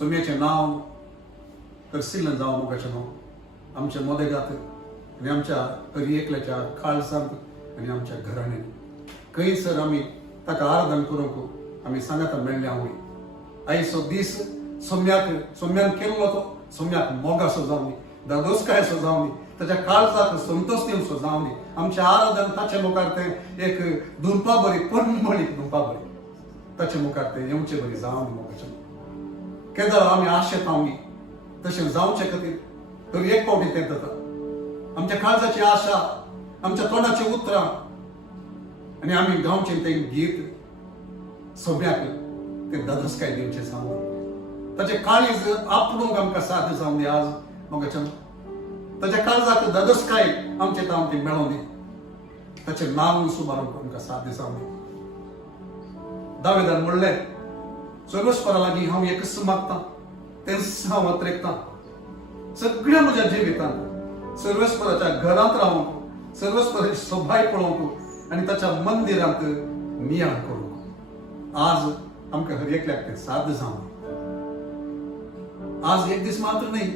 सोम्याचे नाव तर सिल्लन जावं मोगाचें नाव आमच्या मोदेगात आनी आमच्या हरी एकल्याच्या खाळसांत आनी आमच्या घराण्यांत खंयसर आमी ताका आराधन करूंक आमी सांगाता मेळ्ळे आवय आयचो दीस सोम्यान केल्लो तो सोम्याक मोगासो जावं दी दादोसकायसो जावं दी ताच्या काळजाक संतोष दिवचो जावं दी आमचें आराधन ताचे मुखार तें एक दुंपा बरी पणमणीक दुंपा बरी ताचे मुखार तें येवचें बरी जावं दी मोगाचें केदार आमी आशेत आमी तशें जावचे खातीर तर एक पावटी तें जाता आमच्या काळजाची आशा आमच्या तोंडाची उतरां आनी आमी गांवचें तें गीत सोम्याक तें दादोसकाय दिवचें जावं दी ताचे काळीज आपणूक आमकां साथ जावं दी आज मोगाचें ताच्या काळजाक दादोसकाय आमचे तां ती मेळों दी ताचें नांव सुबारूंक आमकां साथ जावं दी दाविदान म्हणलें सर्वेस्परा लागीं हांव एकच मागतां तेंच हांव अत्रेकतां सगळ्या म्हज्या जिवितांत सर्वेस्पराच्या घरांत रावूंक सर्वेस्पराची सोबाय पळोवंक आनी ताच्या मंदिरांत नियाळ करूंक आज आमकां हर एकल्याक तें साध्य जावं आज एक दीस मात्र न्ही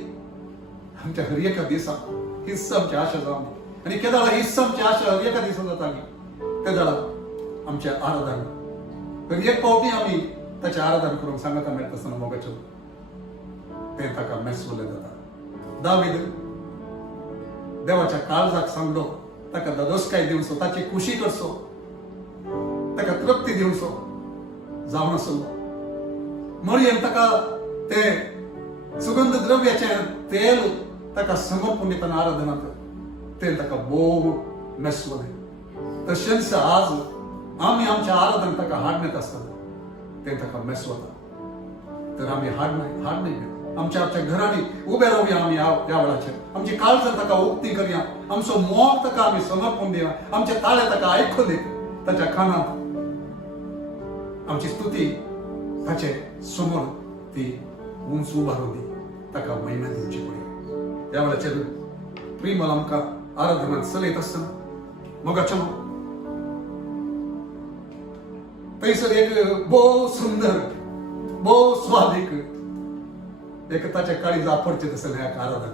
आमच्या हर एका दिसाक हीच आमची आशा जावं आनी केदार हीच आमची आशा हर एका दिसा जाताली त्या दाडा आमचें आराधन हर एक पावटी आमी ताचें आराधन करूंक सांगता मेळटा आसतना मोगाचें तें ताका मेसवलें जाता दावीद देवाच्या काळजाक सांगलो ताका दादोसकाय दिवचो ताची खुशी करचो ताका तृप्ती दिवचो जावन नासलो मळयेन ताका तें सुगंध द्रव्याचें तेल ताका समर्पण दितना आराधनांत तें ताका भोव मेसवलें तशेंच आज आमी आमच्या आराधन ताका हाडण्यात आसतना तें ताका मेसवता तर आमी हाडनाय आमच्या घरांनी उबे रावया आमी ह्या वेळाचेर आमची काळजां ताका उक्ती करया आमचो मोग ताका आमी समर्पण दिया आमचे ताळे ताका आयकून दी ताच्या कानांत आमची स्तुती ताचे समोर ती उंच उबारून दी ताका महिमा दिवची पडली ह्या वेळाचेर प्रिमल आमकां आराधनांत चलयत आसतना मोगाचें थंयसर एक भोव सुंदर भोव स्वादीक एक ताच्या काळीज आपडचें आसलें ह्या आराधन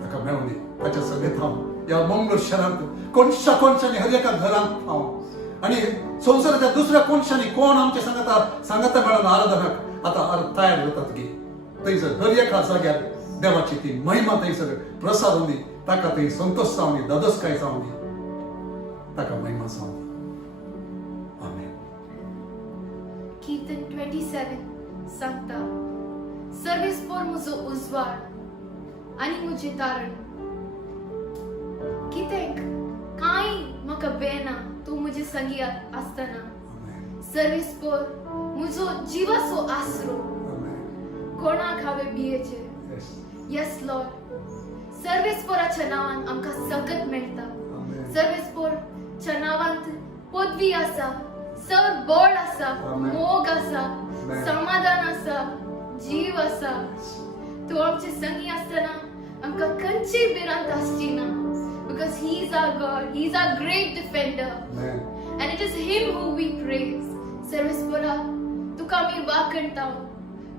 ताका मेळून दी ताच्या सभेत हांव ह्या मंगळ शहरांत कोणशांनी हर एका घरांत हांव आनी संवसाराच्या दुसऱ्या कोणशांनी कोण आमचे सांगता मेळून आराधनाक आतां तयार जातात की थंयसर हर एका जाग्यार देवाची ती महिमा थंयसर प्रसारून दी ताका थंय संतोष जावं दी दादोसकाय जावं दी ताका महिमा जावं दी आमेन. कीर्तन 27 सांगता सर्वेस्पर म्हजो उजवाड आनी म्हजें तारण कित्याक कांय म्हाका बेना तूं म्हजे संगी आसतना सर्वेस्पर म्हजो जिवाचो आसरो कोणाक हांवें भियेचें यस लॉर्ड सर्वेस्पराच्या नांवान आमकां सगत मेळटा सर्वेस्परच्या नांवांत पदवी आसा सर बळ आसा मोग आसा समाधान आसा जीव आसा तूं आमचे संगी आसतना आमकां खंयची भिरांत आसची ना because he is our God, he is our great defender. Amen. And it is him who we praise. सर्वेस्परा तुका आमी वाकणता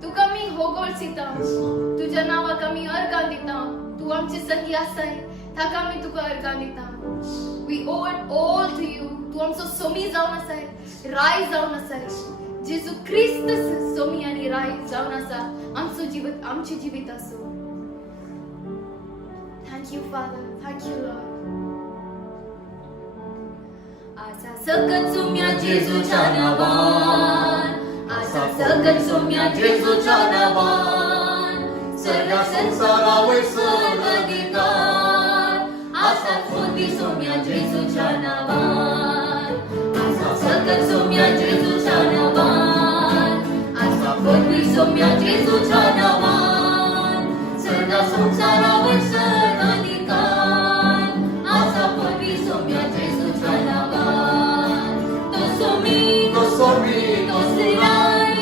तुका आमी होगोळसिता तुज्या नांवाक आमी अर्गां दिता तूं आमचे संगी आसाय ताका आमी तुका अर्गां दिता we owe it all to you तूं आमचो सोमी जावन आसाय राय जावन आसाय जेजू ख्रिस्त सोमी आनी राय जावन आसा आमची जिवीत आसूं Thank you, Father. Thank you, Lord. आसा सगळं सोम्या जेजूच्या नावान आसा सगळं सोम्या जेजूच्या नावान सर्व संसारावर सर्व अधिकार आसा पदवी सोम्या जेजूच्या नावान आसा सगळं सोम्या जेजूच्या नावान आसा पदवी सोम्या जेजूच्या नावान सर्व संसारावर सर्व अधिकार आसा पदवी सोम्या जेजूच्या नावान तो सोमी तो सिराय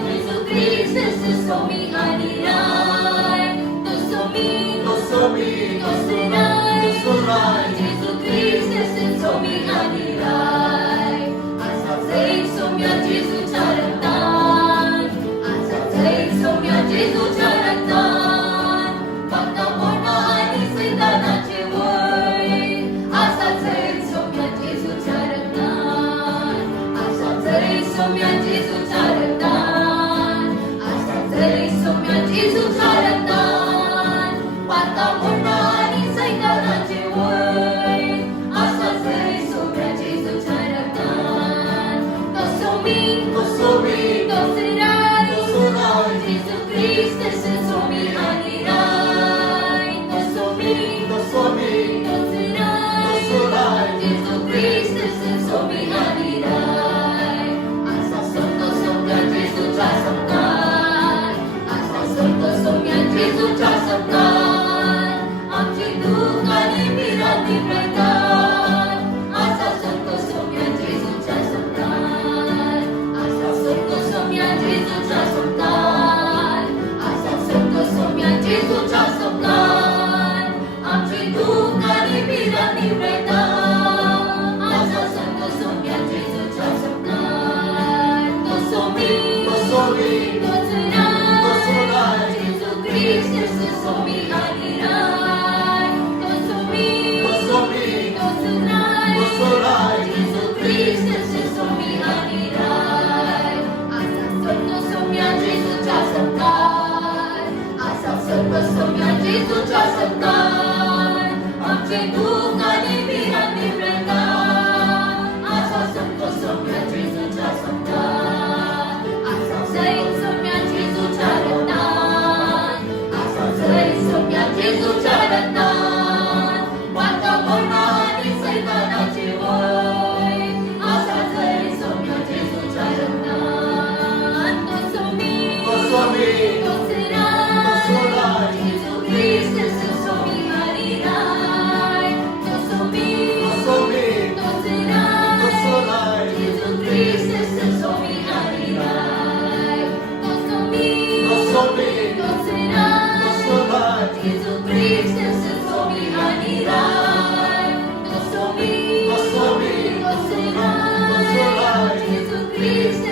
जेजू ख्रिस्त सोमी आनी राय तो सोमी तो सिराय जेजू ख्रिस्त सोमी आनी राय आसा जय सोम्या जेजूच्या रक्तान आसा Iisus somi anirai, somi, somi, sosurai, sosurai, Jesu Iisus somi anirai, asa सर्व सोम्या जेजूचा सत्कार, असा सर्व सोम्या जेजूचा सत्कार, आमचे दुःख आणि विरांती प्रकार, असा सर्व सोम्या जेजूचा सत्कार, असा सैत सोम्या जेजूच्या रत्नात, असा सैत सोम्या जेजूच्या रत्नात, वातावरण आणि सैतानाचे वय, असा सैत सोम्या जेजूच्या रत्नात, तो सोमी, somi, तो सेराय, जेजू ख्रिस्त सोमी हरिराय, तो सोमी, somi, तो सेराय, sosurai, जेजू ख्रिस्त सोमी हरिराय, तो सोमी, somi, तो सेराय, sosurai, जेजू ख्रिस्त सोमी हरिराय, तो सोमी, somi, तो सेराय, जेजू ख्रिस्त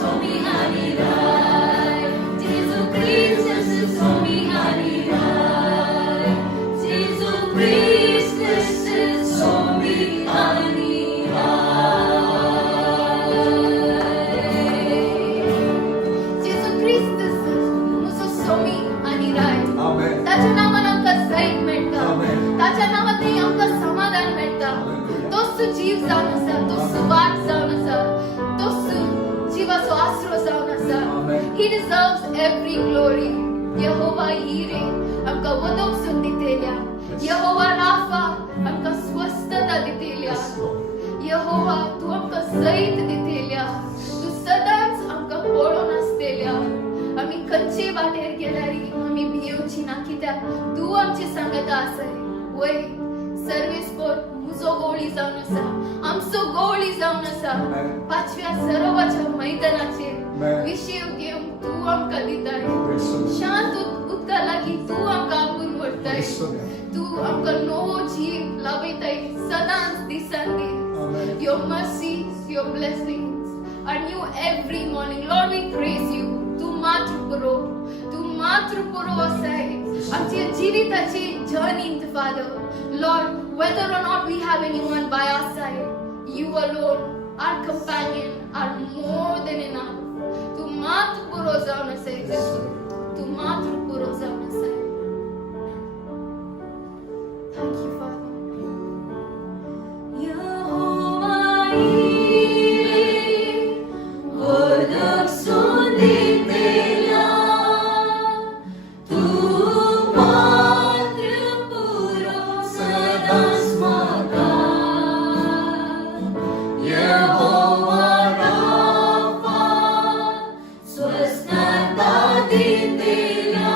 सोमी हरिराय, जेजू ख्रिस्त सोमी हरिराय, जेजू ख्रिस्त सोमी हरिराय. जेजू ख्रिस्त मुझो सोमी हरिराय. Amen. त्याच्या नावानं आमकां सैत मेळटा, Amen. त्याच्या नावांतल्यान आमकां समाधान मेळटा. Hallelujah. तोच जीव जावन आसा, तोच वाट जावन आसा, तोच जिवाचो आसरो जावन आसा. Amen. He deserves every glory. यहोवा ईरे आमकां वदोक सून दितेल्या, यहोवा राफा आमकां स्वस्थता दितेल्या, Yes, Lord. यहोवा तू आमकां सैत दितेल्या, तू सदांच आमकां पळोवन आसतेल्या. आमी खंयचे वाटेर गेल्यारी आमी भियेवची ना, कित्याक तू आमची सांगता आसाय. वय सर्वेस्पर मुजो गोळी जावन आसा, आमचो गोळी जावन आसा. Amen. पाचव्या सरोवाच्या मैदानाचेर Amen. विशेव घेवन तू आमकां दिताय. Praise the Lord. शांत उदका लागीं तू आमकां आपूण व्हरताय. Praise the Lord. तू आमकां नवो जीव लावयताय सदांच दिसान दीस. Amen. Your mercies, your blessings are new every morning. Lord, we praise you. तू मात्र पुरो आसाय आमच्या जिविताची जर्नींत, Father. Lord, whether or not we have anyone by our side, you alone, our companion, are more than enough. तू मात्र पुरो जावन आसाय जेजू. तू मात्र पुरो जावन आसाय. Thank you, Father. यहोवा ईरे वदक सून दितेल्या, तू मात्र पुरो सदांच म्हाका. यहोवा राफा स्वस्थता दितेल्या,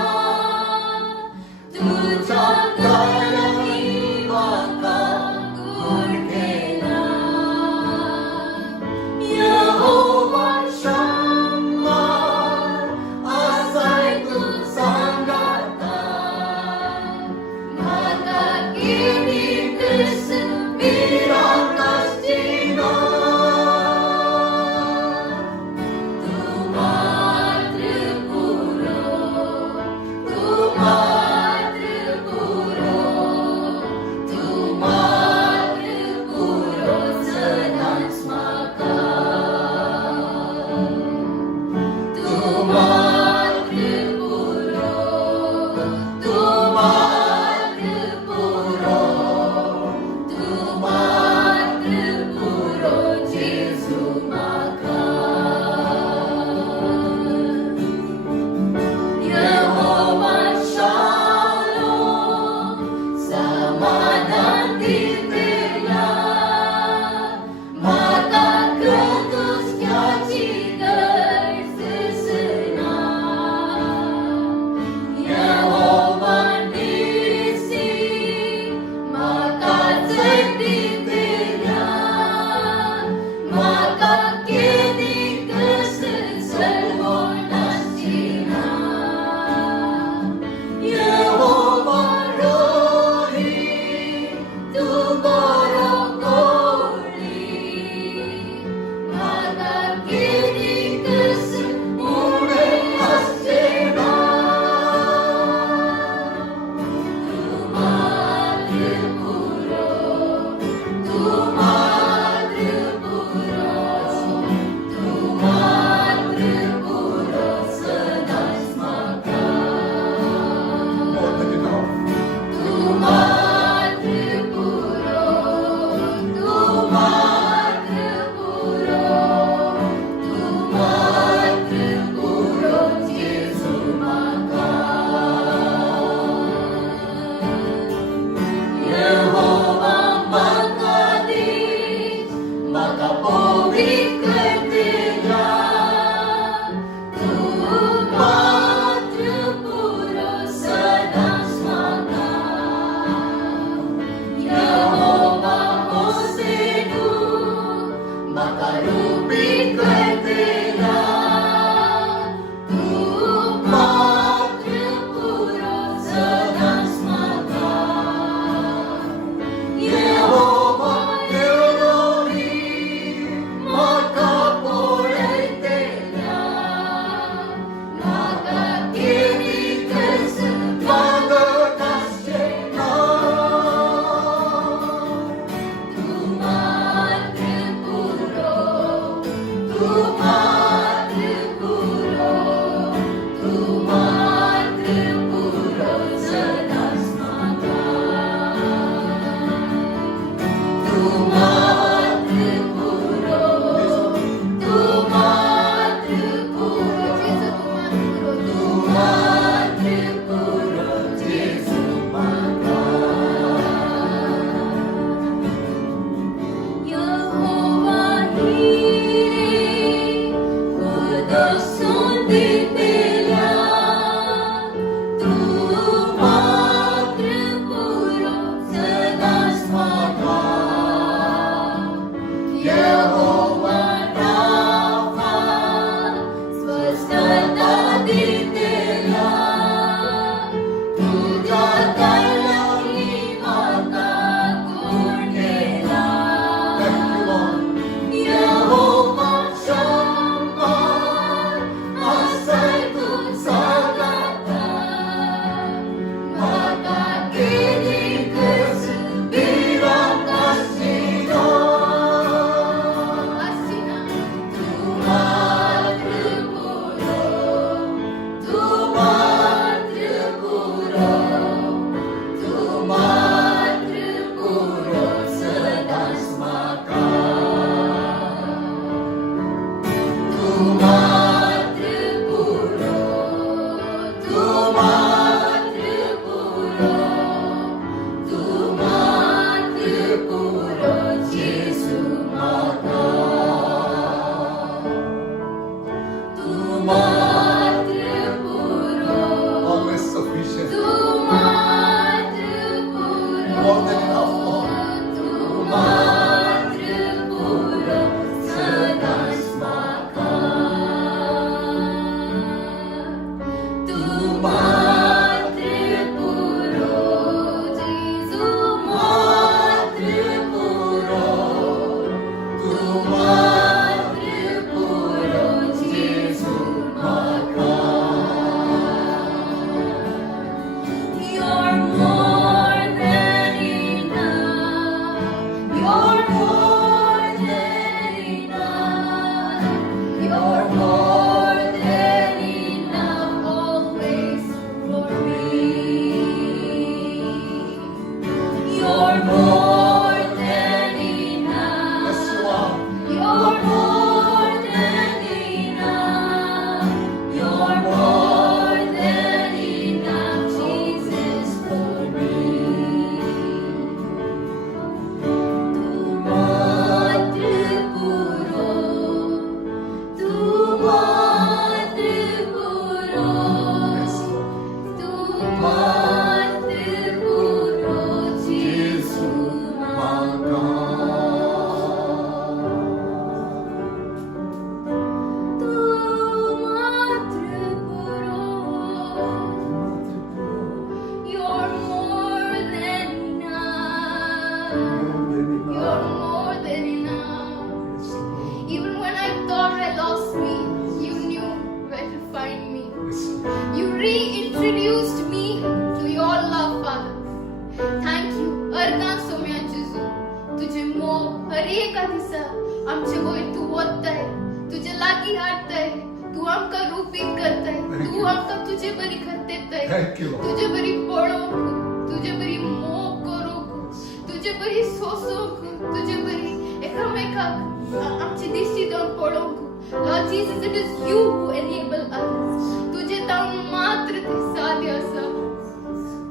तुझे बरी खतेतय Thank you, Lord. तुझे बरी पळोवंक तुझे बरी मोग करूंक तुझे बरी सोसूंक तुझे बरी एकामेकाक आमची दिश्टी दिवन पळोवंक Lord Jesus, it is you who enable us. तुझे तावन मात्र ते साध्य आसा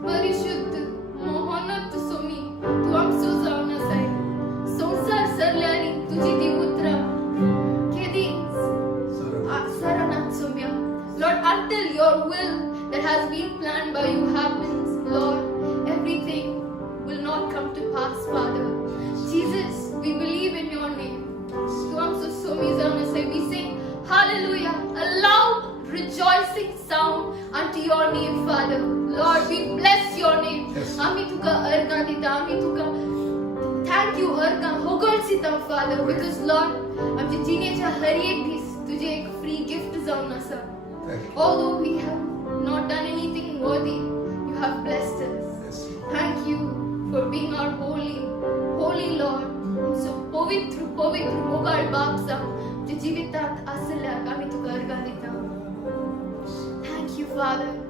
परिशुद्ध मोहनत सोमी तू आमचो जावन आसाय संसार सरल्यानी तुझी ती उतरां केदी Saranat Somya. Lord, until your will that has been planned by you happens, Lord, everything will not come to pass, Father. Jesus, we believe in your name. To am so say we sing hallelujah, a loud rejoicing sound unto your name, Father. Lord, we bless your name. Yes. Ami tuka arga dita, ami tuka thank you arga होगळसिता, Father, because Lord, आमच्या जिणेच्या हर एक दीस तुझे एक free gift जावन आसा. Thank you. Although we have not done anything worthy, you have blessed us. Yes. Thank you for being our holy Lord. So पवित्र मोगाळ बाप जावन जे जिवितात आसल्याक आमी तुका अर्घा दिता. Thank you, Father.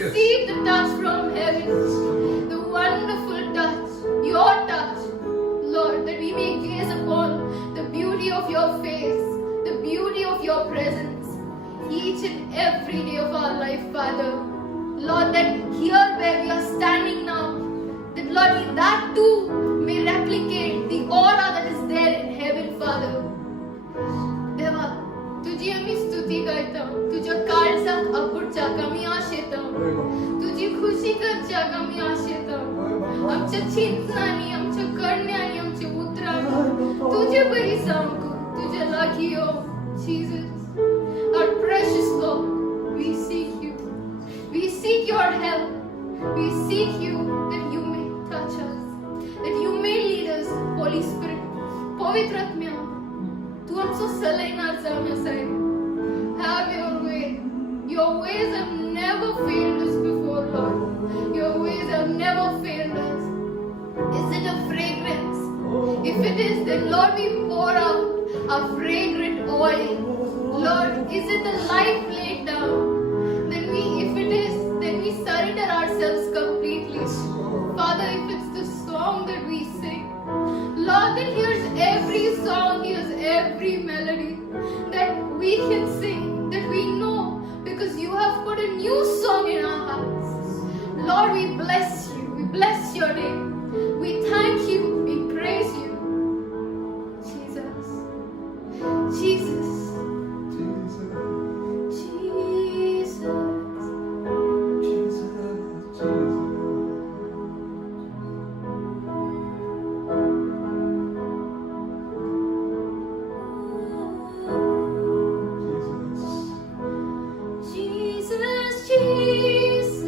receive the touch from heaven, the wonderful touch, your touch, Lord, that we may gaze upon the beauty of your face, the beauty of your presence, each and every day of our life, Father. Lord, that here where we are standing now, that Lord, that too may replicate the aura that is there in heaven, Father. देवा, तुझी आम्ही स्तुती करता, तुझ्या काळजात अपुरच्या कमी आशेता, तुझी खुशी करच्या कमी आशेता, आमच्या चिंतनांनी, आमच्या करण्यानी, आमच्या उतरांनी, तुझे बरी सांगू, तुझ्या लागी हो, Jesus, our precious Lord, we seek you, we seek your help, we seek you that you may touch us, that you may lead us, Holy Spirit, पवित्र आत्म्या, तू आमचं सलैनार जाण्यासाठी. Have your way. Your ways have never failed us before, Lord. Your ways have never failed us. Is it a fragrance? If it is, then Lord, we pour out a fragrant oil. Lord, is it the life laid down? Then if it is, then we surrender ourselves completely. Father, if it's the song that we sing, Lord, then here's every song, here's every melody that we can sing, that we know, because you have put a new song in our hearts. Lord, we bless you. We bless your name. We thank you. We praise you. Jesus. Jesus. Jesus, Jesus,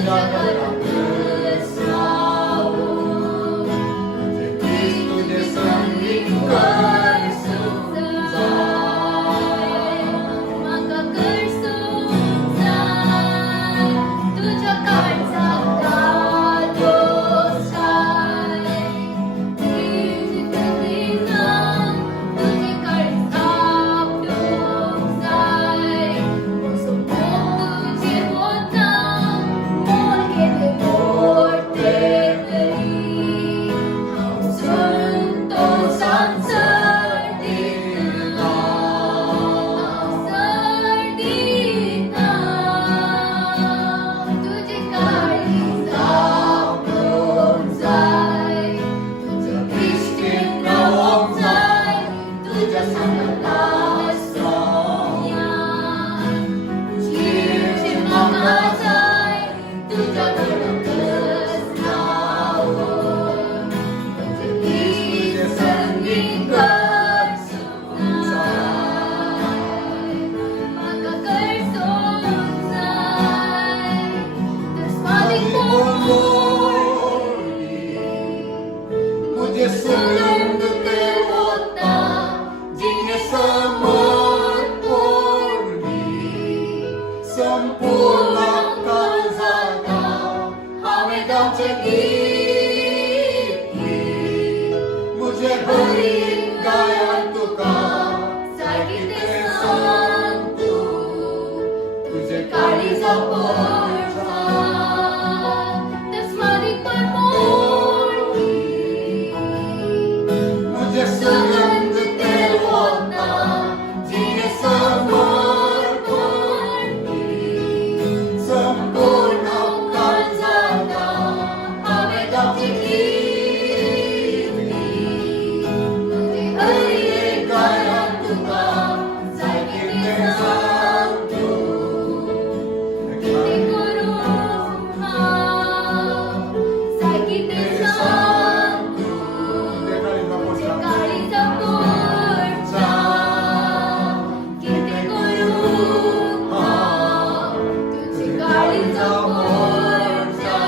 तुझ्या घरात राहून तुझे संगीत करसून जाय. म्हाका करसून जाय तुझ्या काळजाक दोसाय. तुझे कलेजान तुझे काळीज आपटूंक जाय. असो मोग तुझे वता मोल केले मोठे तरी हांव सोडून तो सांचर दिना. हांव सर दिना तुझे काळीज आपटूंक जाय. तुज्या इश्टीन रावोंक जाय तुज्या सांगता सोंग्यान. जीवचे म्हाका जाय तुज्या घरांत रावून तुजे तुझे संगीत करसून जाय. म्हाका करसून जाय तर स्वामीक मुझे सुगंध ते होता जिने समोर पोरली. संपूर्ण काळजागा हांवें गावचें गीत. मुझे बरी गायन तुका जागी ते सांग तूं तुझे काळीजा पडटा तर स्वामीक परमोळी. मुझे सुगंध ते होता जिने समोर पोरली. संपूर्ण काळजागा हांवें गावचें गीत. तुझे बरी गायन तुका जागी ते सांग तूं. कितें करूं हांव जागी ते सांग तूं. तुजे काळीजा पडटा कितें करूं हांव तुजे काळीजा पडटा.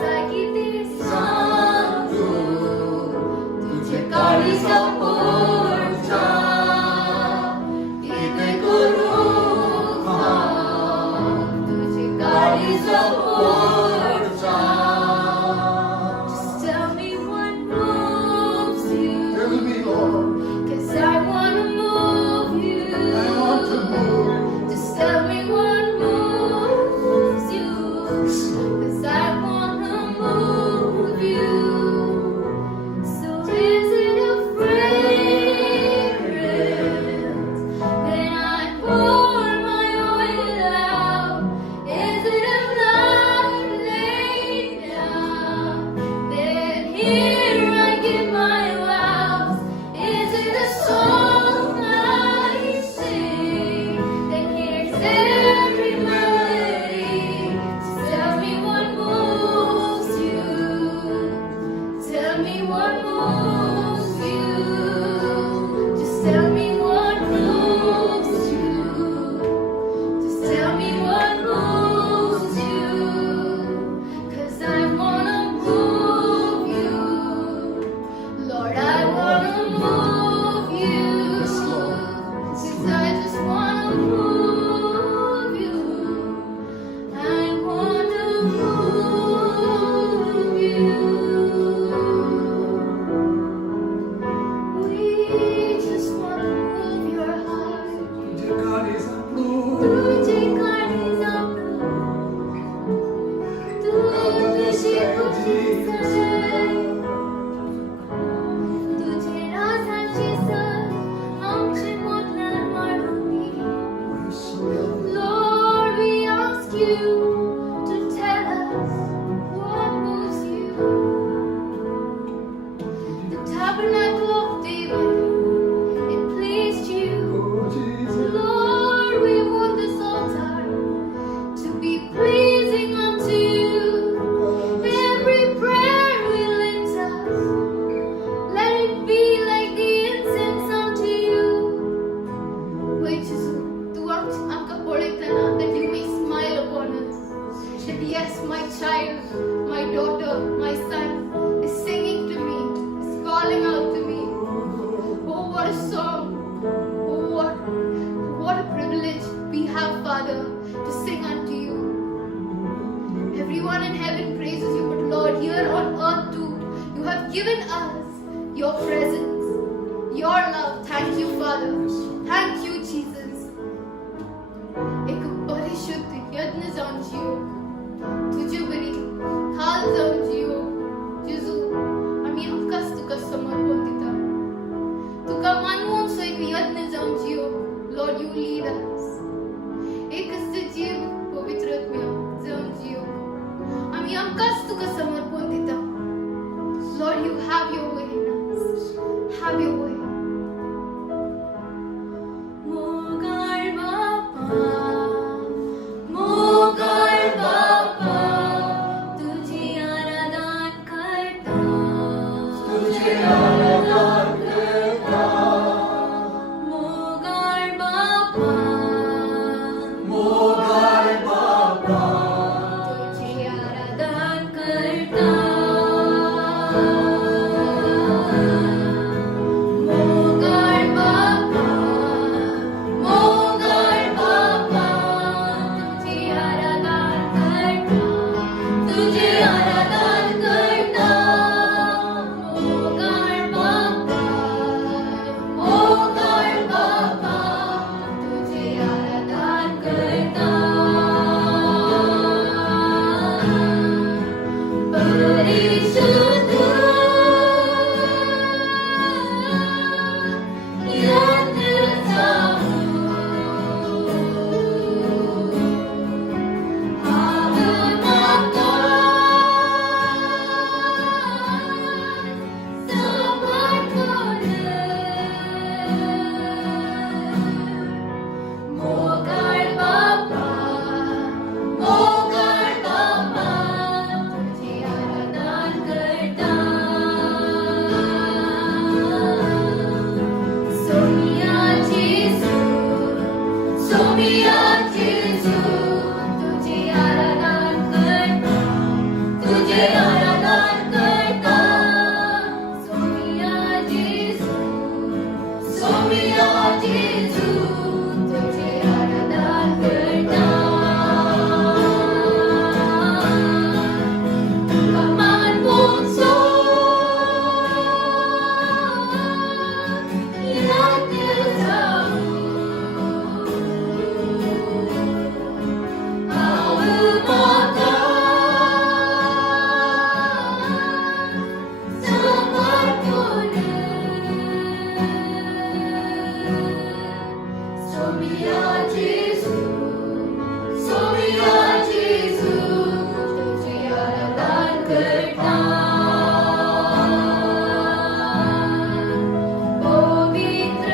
जागी ते सांग तूं तुजे काळीजा पडटा कितें करूं हांव तुजे काळीजा पडटा. Just tell me what moves you, Tell me, Lord, 'cause I wanna move you. I want to move. Just tell me what moves you, 'cause I wanna move you. So is it a fragrance that I pour my oil out? Is it a life laid down that here I give my vows? Is it a song I sing that hears every melody? Just tell me what moves you. Tell me what moves you. Just tell me what moves you. Just tell me what moves you. 'Cause I wanna move you. Lord, I wanna move you. Yes, Lord. 'Cause I just wanna move you. I wanna move you. We just wanna move your heart. तुझे काळीजा पडून तुझे काळीजा तू तुझी जाय. तुझे राजाची sir आमची मोठ्यान वाढूनी. Lord, we ask you to tell us what moves you. The tabernacle of David, it pleased you. Oh, Jesus. Lord, we want this altar to be pleasing unto you. Every prayer we Yes, my child, my daughter, my son is singing to me, is calling out to me. Oh, what a song! Oh, what a privilege we have, Father, to sing unto you. Everyone in heaven praises you, but Lord, here on earth too, you have given us your presence, your love. Thank you, Father. Thank you, Jesus. एक परिशुद्ध यज्ञ जाऊन जियो, तुझे बरी खाल जाऊन जियो. जेजू, आम्ही हमकाच तुका समर्पण दिता. तुका मानून सो एक यज्ञ जाऊन Jio. Lord, you lead us. एकच ते जीव पवित्र आत्म्या जाऊन जियो. आम्ही हमकाच तुका समर्पण दिता. Lord, you have your way in us. Have your way. मोगाळ बाप्पा, तुझी आराधन करता. मोगाळ बाप्पा, तुझी आराधन करता. मोगाळ बाप्पा, तुझी आराधन करता. तुझे आराधन करता. मोगाळ बाप्पा, तुझे आराधन करता. परिशुद्ध यज्ञ जाऊन मोगाळ बाप्पा, तुझे आराधन करता. सोमिया जेजू, तुझे आराधन करता. तुझे आराधन करता. सोमिया जेजू, तुझे आराधन करता. कमान पोचो यज्ञ जाऊन माता समर्पण. सोमिया जेजू, तुझे आराधन करता. पवित्र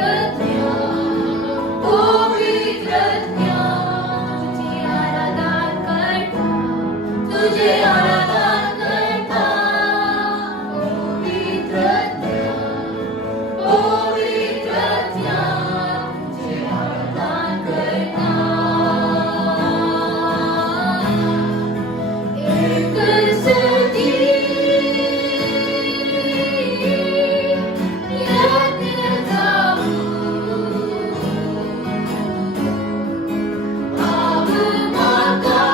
तुझे आराधन करता. तुझे आराधन करता. पवित्र तुझे आराधन करता. एक सदी यज्ञ जाऊन माता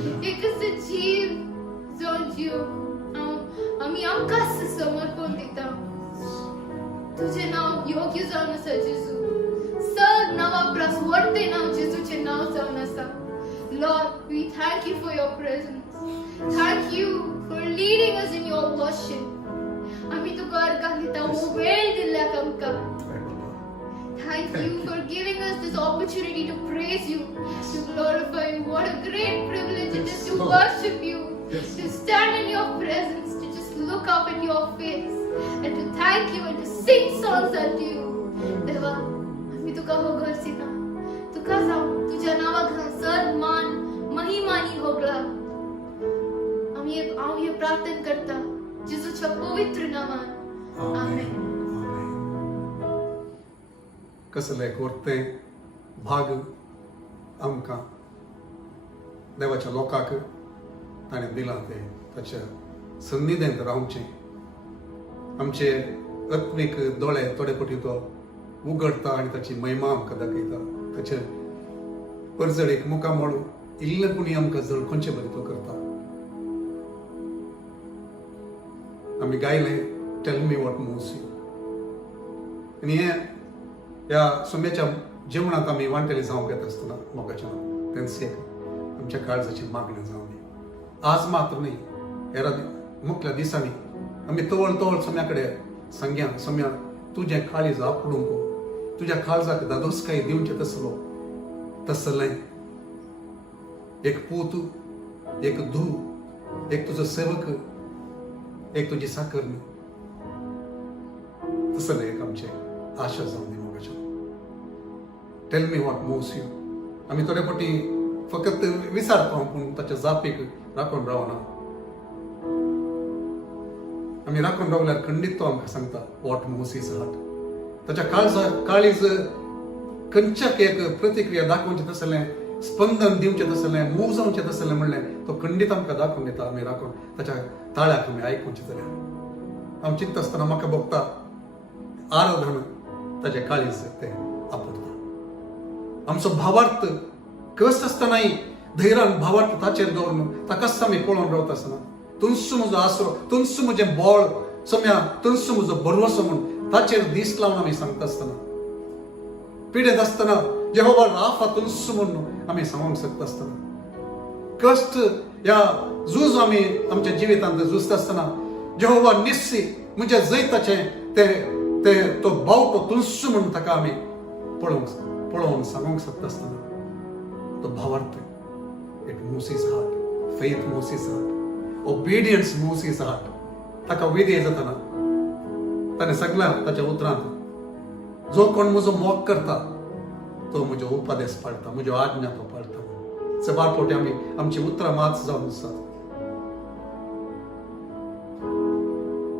एक असं जीव जो जीव आम्ही आमकांच समर्पण दिता. तुझे नाव योग्य जावन आसा जेजू. सग नावा प्रस व्हडते नाव जेजूचे नाव जावन आसा. Lord, we thank you for your presence. Thank you for leading us in your worship. आम्ही तुका अर्गां दिता हो वेळ दिल्याक आमकां. Thank you for giving us this opportunity to praise you, to glorify you. What a great privilege it is to worship you, to stand in your presence, to just look up at your face, and to thank you and to sing songs unto you. देवा, आम्ही तुका होगळसिना. तुका जाऊ तुझ्या नावाखान सन्मान महिमानी होगळा. हांव हे प्रार्थना करता जेजूच्या पवित्र नामान. आमेन. कसले कोरते भाग आमकां देवाच्या लोकांक ताणें दिलां ते ताच्या सन्निधेंत रावचें. आमचे आत्मीक दोळे थोडे फावटी तो उगडटा आनी ताची महिमा आमकां दाखयता. ताचे परजडेक मुखार मोडून इल्लेपणी आमकां जळखुंचे बरें तो करता. आमी गायलें tell me what moves you. आनी हें ह्या सुम्याच्या जेवणात आमी वांटेली जावंक येता आसतना मोगाच्या तेंचेक आमच्या काळजाची मागणी जावं दी. आज मात्र न्ही, हेरा मुखल्या दिसांनी आमी तवळ तवळ सम्या कडेन सांगया, सम्या तुजें काळीज आपडूंक, तुज्या काळजाक दादोसकाय दिवचें तसलें एक पूत, एक धूव, एक तुजो सेवक, एक तुजी साकरणी, तसलें एक आमचें आशा जावं दी मोगाच्या. Tell me what moves you. आमी थोडे फावटी फकत विचारता पूण ताच्या जापेक राखून रावना. आमी राखून रावल्यार खंडीत तो आमकां सांगता वॉट मूव्स हिज हार्ट. ताच्या काळीज खंयच्याक एक प्रतिक्रिया दाखोवचें तसलें, स्पंदन दिवचें तसलें, मूव जावचें तसलें म्हणलें तो खंडीत आमकां दाखोवन दिता. आमी राखून ताच्या ताळ्याक आमी आयकुचें जाल्यार हांव चिंतता आसतना म्हाका भोगता आराधन ताचे काळीज ते आपडटा. आमचो भावार्थ कस आसतनाय धैर्यान भावार्थ ताचेर दवरून ताकाच आमी पळोवन रावता आसतना तुंस म्हजो आसरो, तुंस म्हजें बळ सम्या, तुंस म्हजो भरवसो म्हूण ताचेर दीस लावन आमी सांगता आसतना पिडेत आसतना यहोवा राफा तुंस म्हूण आमी सांगूंक शकता आसतना कश्ट ह्या झूज आमी आमच्या जिवितांत झुजता आसतना यहोवा निस्सी म्हणजे जैताचें ते तो बावटो तुंस म्हूण ताका आमी पळोवन सांगूंक शकता आसतना तो भावार्थ it moves his heart, faith moves his heart, obedience moves his heart. ताका विधेय जातना ताणें सगळ्या ताच्या उतरांत जो कोण म्हजो मोग करता तो म्हजो उपदेश पाळटा, म्हज्यो आज्ञा तो पाळटा. सबार फावटी आमी आमची उतरां माच जावन आसात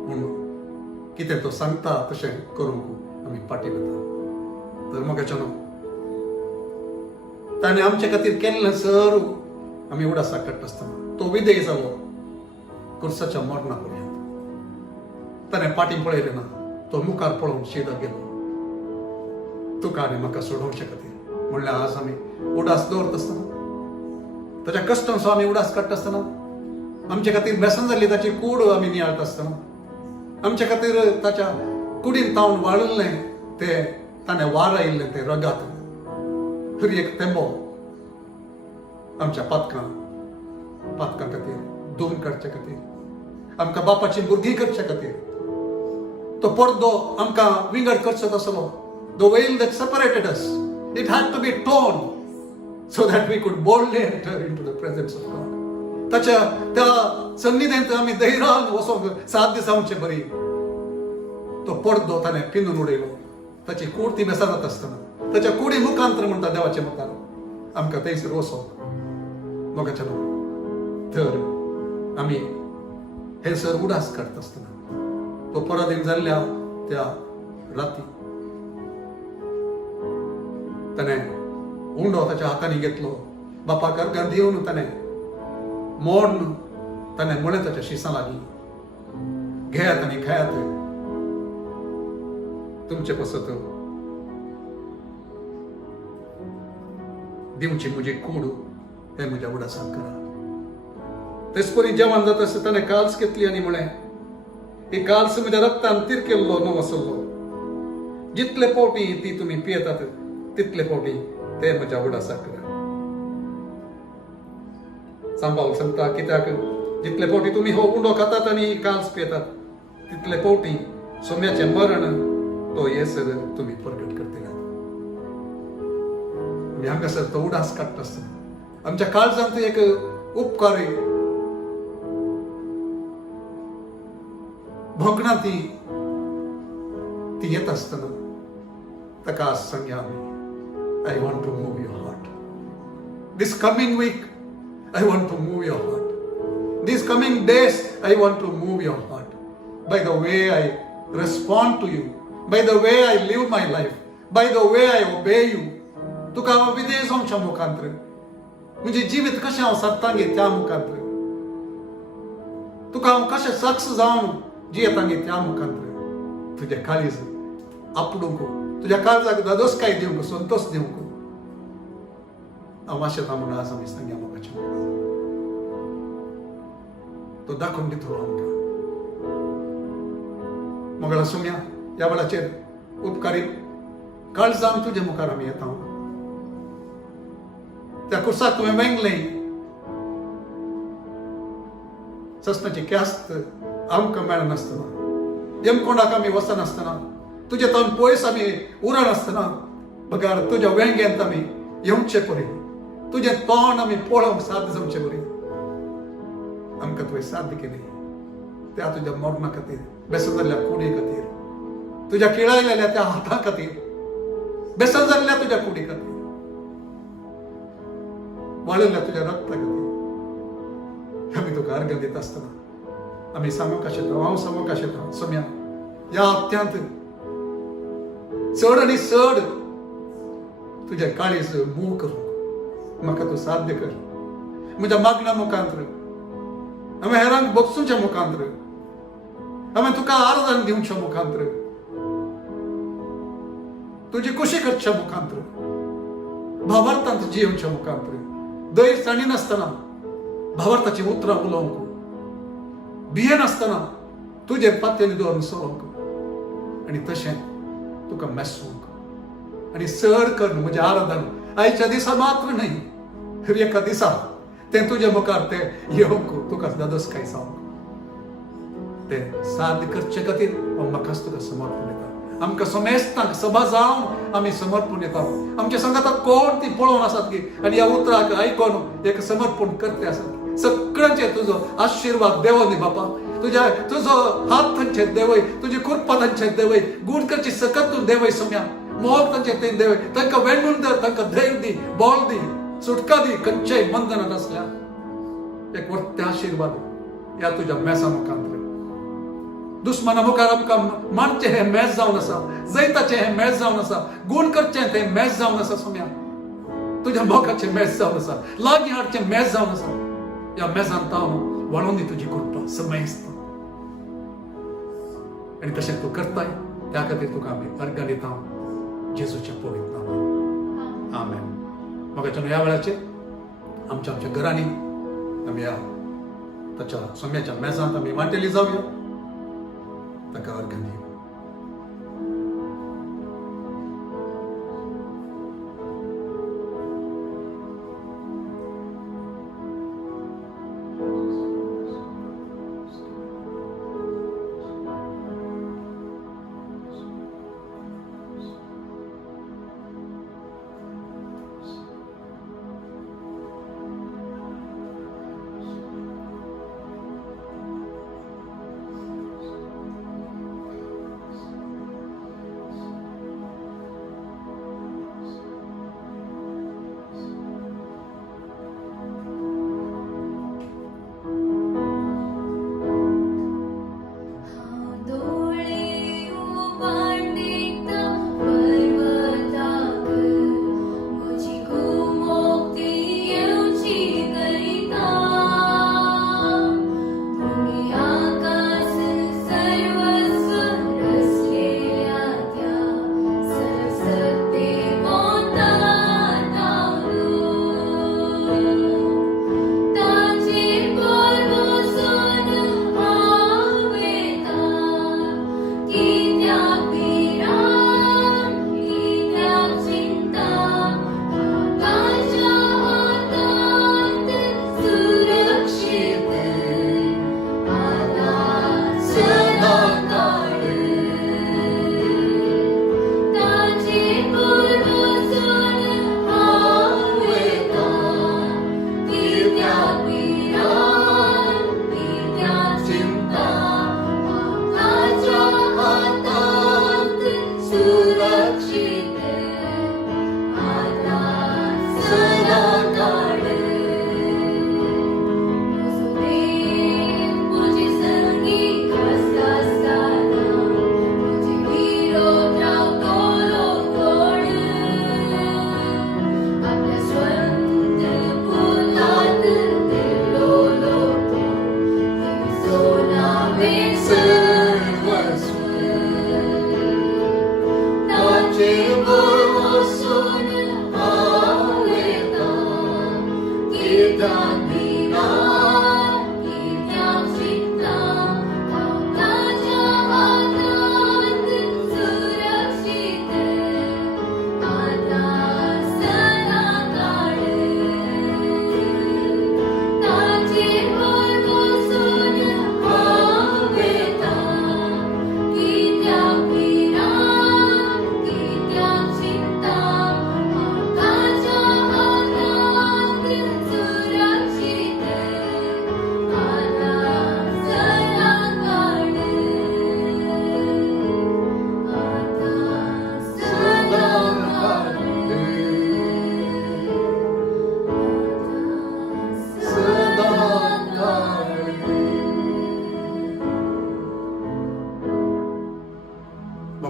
पूण कितें तो सांगता तशें करूंक आमी पाटी वता. तर मोगाच्यानो ताणें आमचे खातीर केल्लें सर आमी उडासा काडटा आसतना तो विधेय जालो कुर्साच्या मरणा पर्यंत. ताणें पाटी पळयलें ना, तो मुखार पळोवन शिदा गेलो तुका आनी म्हाका सोडोवचे खातीर. म्हणल्यार आज आमी उडास दवरता आसतना ताच्या कश्टांचो आमी उडास काडटा आसतना आमचे खातीर बेसन जाल्ली ताची कूड आमी नियाळटा आसतना आमचे खातीर ताच्या कुडीन तावन वाळिल्लें ते ताणें वार आयिल्लें ते रगात खरी एक तेंबो आमच्या पातकां खातीर धुवन काडचे खातीर आमकां बापाची भुरगीं करचे खातीर तो पडदो आमकां विंगड करचो आसलो. The veil that separated us, it had to be torn so that we could boldly enter into the presence of God. ताच्या त्या सन्निधेंत आमी धैर्यान वचोंक साध्य जावचें बरी तो पडदो ताणें पिनून उडयलो. ताची कूड ती बेसारत आसतना ताच्या कुडी मुखांतर म्हणटा देवाच्या मुखार आमकां थंयसर वचोंक मोगाच्या न्हू. तर आमी हे सर उडास काडटा आसतना तो पराधीन जाल्ल्या त्या राती ताणें उंडो ताच्या हातांनी घेतलो, बापाक अर्गां दिवन ताणें मोडून ताणें म्हळें ताच्या शिसां लागीं घेयात आनी खायात, तुमचे पसत दिवची म्हजी कूड हे म्हज्या उडासाक करा. तेचपरी जेवण जाता आसतना ताणें काल्स घेतली आनी म्हळें, ही काल्स म्हज्या रक्तान तिर केल्लो नवो वसल्लो. जितले फावटी ती तुमी पियेतात तितले फावटी ते म्हज्या उडासाक करा. सांबाळून सांगता, कित्याक जितले फावटी तुमी हो उंडो खातात आनी काल्स पियेतात तितले फावटी सोम्याचें मरण तो येसर तुमी प्रगट करतले. आमी हांगासर तो उडास काडटा आसतना आमच्या काळजांत एक उपकारी भोगणां ती येत आसतना ताका आज सांगया आमी, I want to move your heart. This coming week, I want to move your heart. These coming days, I want to move your heart. By the way I respond to you, by the way I live my life, by the way I obey you. तुका हांव विधेय जावच्या मुखांतर, म्हणजे जिवीत कशें हांव सादतां गे त्या मुखांतर, तुका हांव कशें सक्स जावन जियेतां गे त्या मुखांतर तुजें काळीज आपडूंक, तुज्या काळजाक दादोसकाय दिवंक, संतोष दिवंक हांव आशेतां म्हूण आज आमी सांगया मोगाचें. तो दाखोवन दितलो आमकां. मोगळा सोम्या, ह्या वेळाचेर उपकारी काळजान तुजे मुखार आमी येता. त्या कुर्साक तुवें वेंगलें सस्नाची क्यास्त आमकां मेळनासतना, यमकोंडाक आमी वचनासतना, तुजे तावन पयस आमी उरनासतना, बगार तुज्या वेंग्यांत आमी येवचे परी, तुजें तोंड आमी पळोवंक साध्य जावचे परी आमकां तुवें साध्य केली. त्या तुज्या मरणा खातीर, बेसन जाल्ल्या कुडी खातीर, तुज्या किळायलेल्या त्या हातां खातीर, बेसन जाल्ल्या तुज्या कुडी खातीर, वाळिल्ल्या तुज्या रक्ता खातीर आमी तुका अर्घ दिता आसतना आमी सांगूंक आशेता, हांव सांगूंक आशेता, सोम्या, ह्या हप्त्यांत चड आनी चड तुजें काळीज मूव करूंक म्हाका तूं साध्य कर. म्हज्या मागण्या मुखांतर, हांवें हेरांक बगसूच्या मुखांतर, हांवें तुका आराधन दिवच्या मुखांतर, तुजी कुशी करच्या मुखांतर, भावार्थांत जियोवच्या मुखांतर, दैर जाणीनासतना भावार्थाची उतरां उलोवंक, भियेनासतना तुजेर पातयेन दवरून चलोवंक आनी तशें तुका मेसवंक आनी चड कर म्हजें आराधन आयच्या दिसा मात्र न्हय, एका दिसा तें तुजे मुखार तें येवंक तुका दादोसकाय जावंक. तें साध्य करचे खातीर हांव म्हाकाच तुका समर्पण येता. आमकां समेस्तांक सभा जावन आमी समर्पण येता. आमच्या संगाताक कोण ती पळोवन आसात की आनी ह्या उतराक आयकोन एक समर्पण करते आसात. सगळ्यांचेर तुजो आशिर्वाद देवो न्ही बापा, तुजो हात तांचेर देवय, तुजी कृपा तांचेर देवय, गूण करची सकत तूं देवय सोम्या, मोग तांचेर तें देवय, तांकां वेंडून दर, तांकां धैर्य दी, बोल दी, सुटका दी, खंयच्याय बंधनांत आसल्या एक वर्ते आशिर्वाद ह्या तुज्या मेसा मुखांतर. दुस्माना मुखार आमकां मानचें हें मेज जावन आसा, जैताचें हें मेज जावन आसा, गूण करचें तें मेज जावन आसा सोम्या, तुज्या मोगाचें मेज जावन आसा, लागीं हाडचें मेज जावन आसा. ह्या मेजांत हांव वाळून दी तुजी कृपा समेस्त आनी तशें तूं करताय त्या खातीर तुका आमी अर्घ दिता जेजूच्या पवित्र नांवान. आमेन. मोगाचें ह्या वेळाचेर आमच्या घरांनी आमी ताच्या सोम्याच्या मेजांत आमी वांटेली जावया, ताका अर्घ दिवया.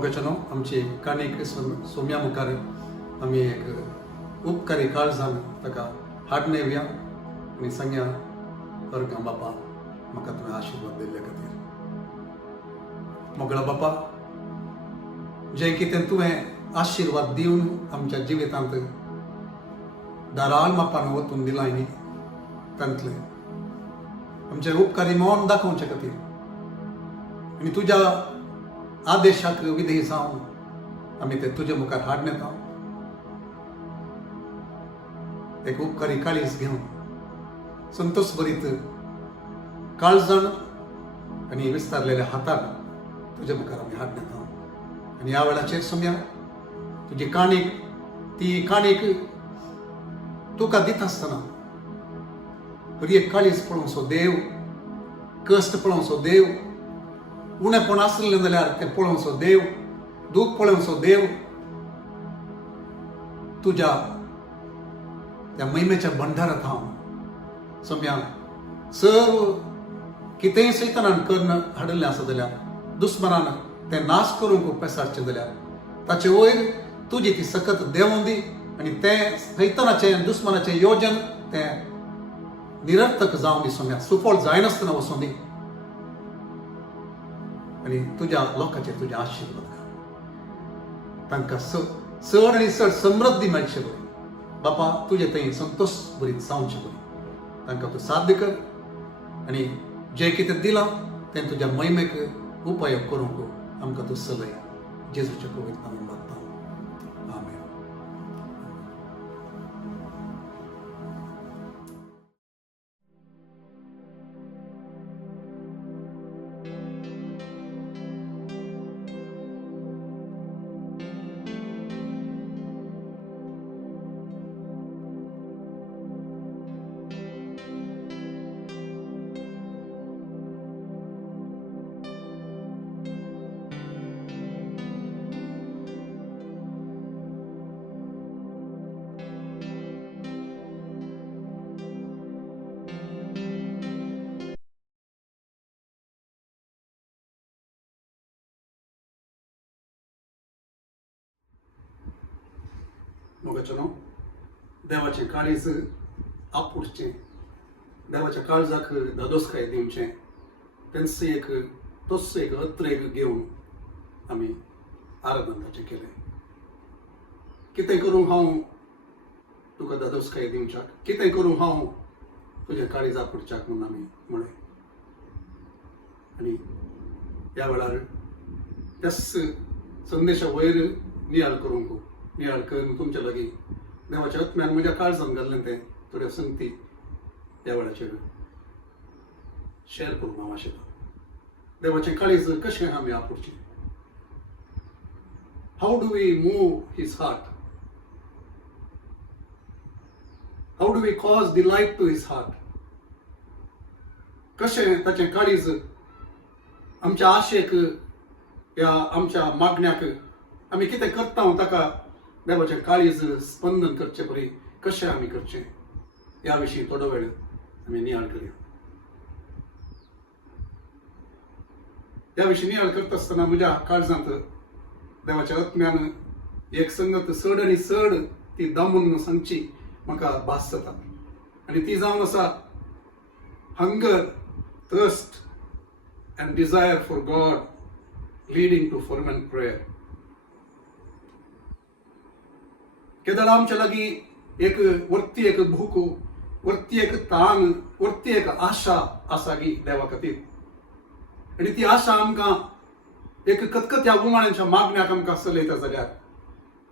मोगाच्या न्हू आमची काणीक सोम्या मुखार आमी एक उपकारी काळजान ताका हाडून येवया आनी सांगया अर्गा बापा म्हाका तुवें आशिर्वाद दिल्ल्या खातीर. मोगळा बापा, जें कितें तुवें आशिर्वाद दिवन आमच्या जिवितांत दाराळ मापान वतून दिलां न्ही, तांतलें आमचे उपकारी मौन दाखोवचे खातीर आनी तुज्या आदेशाक विधेय जावन आमी ते तुजे मुखार हाडून येता. एक उपकारी काळीज घेवन संतोष भरीत काळजाण आनी विस्तारलेल्या हातान तुजे मुखार आमी हाडून येता. आनी ह्या वेळाचेर सोम्या तुजी काणीक, ती काणीक तुका दिता आसतना बरी एक काळीज पळोवचो देव, कश्ट पळोवचो देव, उणेपण आसलें जाल्यार तें पळोवचो देव, दूख पळोवचो देव, तुज्या त्या महिमेच्या भंडारांत हांव सोम्या सर्व कितेंय सैतानान करून हाडिल्लें आसा जाल्यार, दुस्मनान तें नाश करूंक पेसारचें जाल्यार ताचे वयर तुजी ती सकत देंवोवन दी आनी तें सैतानाचें दुस्मनाचें योजन तें निरर्थक जावन दी सोम्या, सुफळ जायनासतना वचून दी आनी तुज्या लोकांचेर तुजें आशिर्वाद घाल. तांकां चड आनी चड समृद्धी मेळचे बरी. बापा, तुजे थंय संतोष बरीत जावचें बरी. तांकां तूं साध्य कर आनी जें कितें दिलां तें तुज्या महिमेक उपयोग करूंक आमकां तूं चलय. जेजूच्या पवित्र नांवान मागता. आमेन. मोगाचें न्हू देवाचें काळीज आपुरचें, देवाच्या काळजाक धादोसकाय दिवचें, तेंच एक तोच एक अत्रेक घेवन आमी आराधनाचें केलें. कितें करूं हांव तुका धादोसकाय दिवच्याक, कितें करूं हांव तुजें काळीज आपुरच्याक म्हूण आमी म्हळें. आनी ह्या वेळार त्याच संदेशा वयर नियाळ करूंक, नियाळ करून तुमच्या लागीं देवाच्या आत्म्यान म्हज्या काळजान घातलें तें थोड्यो संगती ह्या वेळाचेर शेअर करूंक हांव आशिल्लो. देवाचें काळीज कशें आमी आपुरचें. How do we move his heart, how do we cause delight to his heart. कशें ताचें काळीज आमच्या आशेक या आमच्या मागण्याक आमी कितें करता ताका देवाचें काळीज स्पंदन करचें परी कशें आमी करचें ह्या विशीं थोडो वेळ आमी नियाळ करया. ह्या विशीं नियाळ करता आसतना म्हज्या काळजांत देवाच्या आत्म्यान एक संगत चड आनी चड ती दामून सांगची म्हाका भास जाता. आनी ती जावन आसा hunger, thirst and desire for God leading to fervent prayer. केदार आमच्या लागीं एक वरती एक भूक, वरती एक तान, वरती एक आशा आसा गी देवा खातीर. आनी ती आशा आमकां एक खतखत्या गुमाळ्यांच्या मागण्याक आमकां चलयता जाल्यार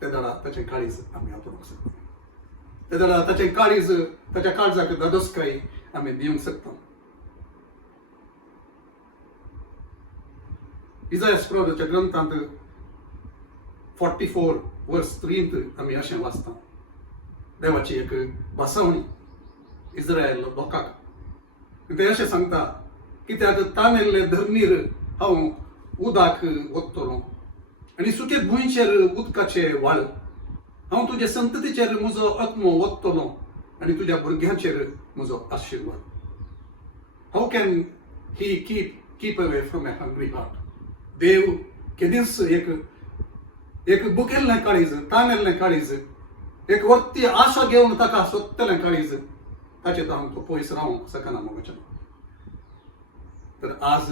ते दाडा ताचें काळीज आमी आपुरूंक शकता. ते दाडा ताचें काळीज ताच्या काळजाक धादोसकाय आमी दिवंक शकता. इसायास प्रवादाच्या ग्रंथांत 44 वर्स 3 आमी अशें वाचता. देवाची एक भासावणी इस्रायल लोकांक. ते अशें सांगता, कित्याक तानेल्ले धरणीर हांव उदाक ओततलों आनी सुके भुंयचेर उदकाचे व्हाळ. हांव तुजे संततीचेर म्हजो आत्मो ओततलों आनी तुज्या भुरग्यांचेर म्हजो आशिर्वाद. How can he keep away from a hungry heart. देव केदींच एक एक बुकेल्लें काळीज तानेल्लें काळीज एक वरती आशा घेवन ताका सोदतलें काळीज ताचेर हांव तो पयस रावंक शकना मोगाचें. तर आज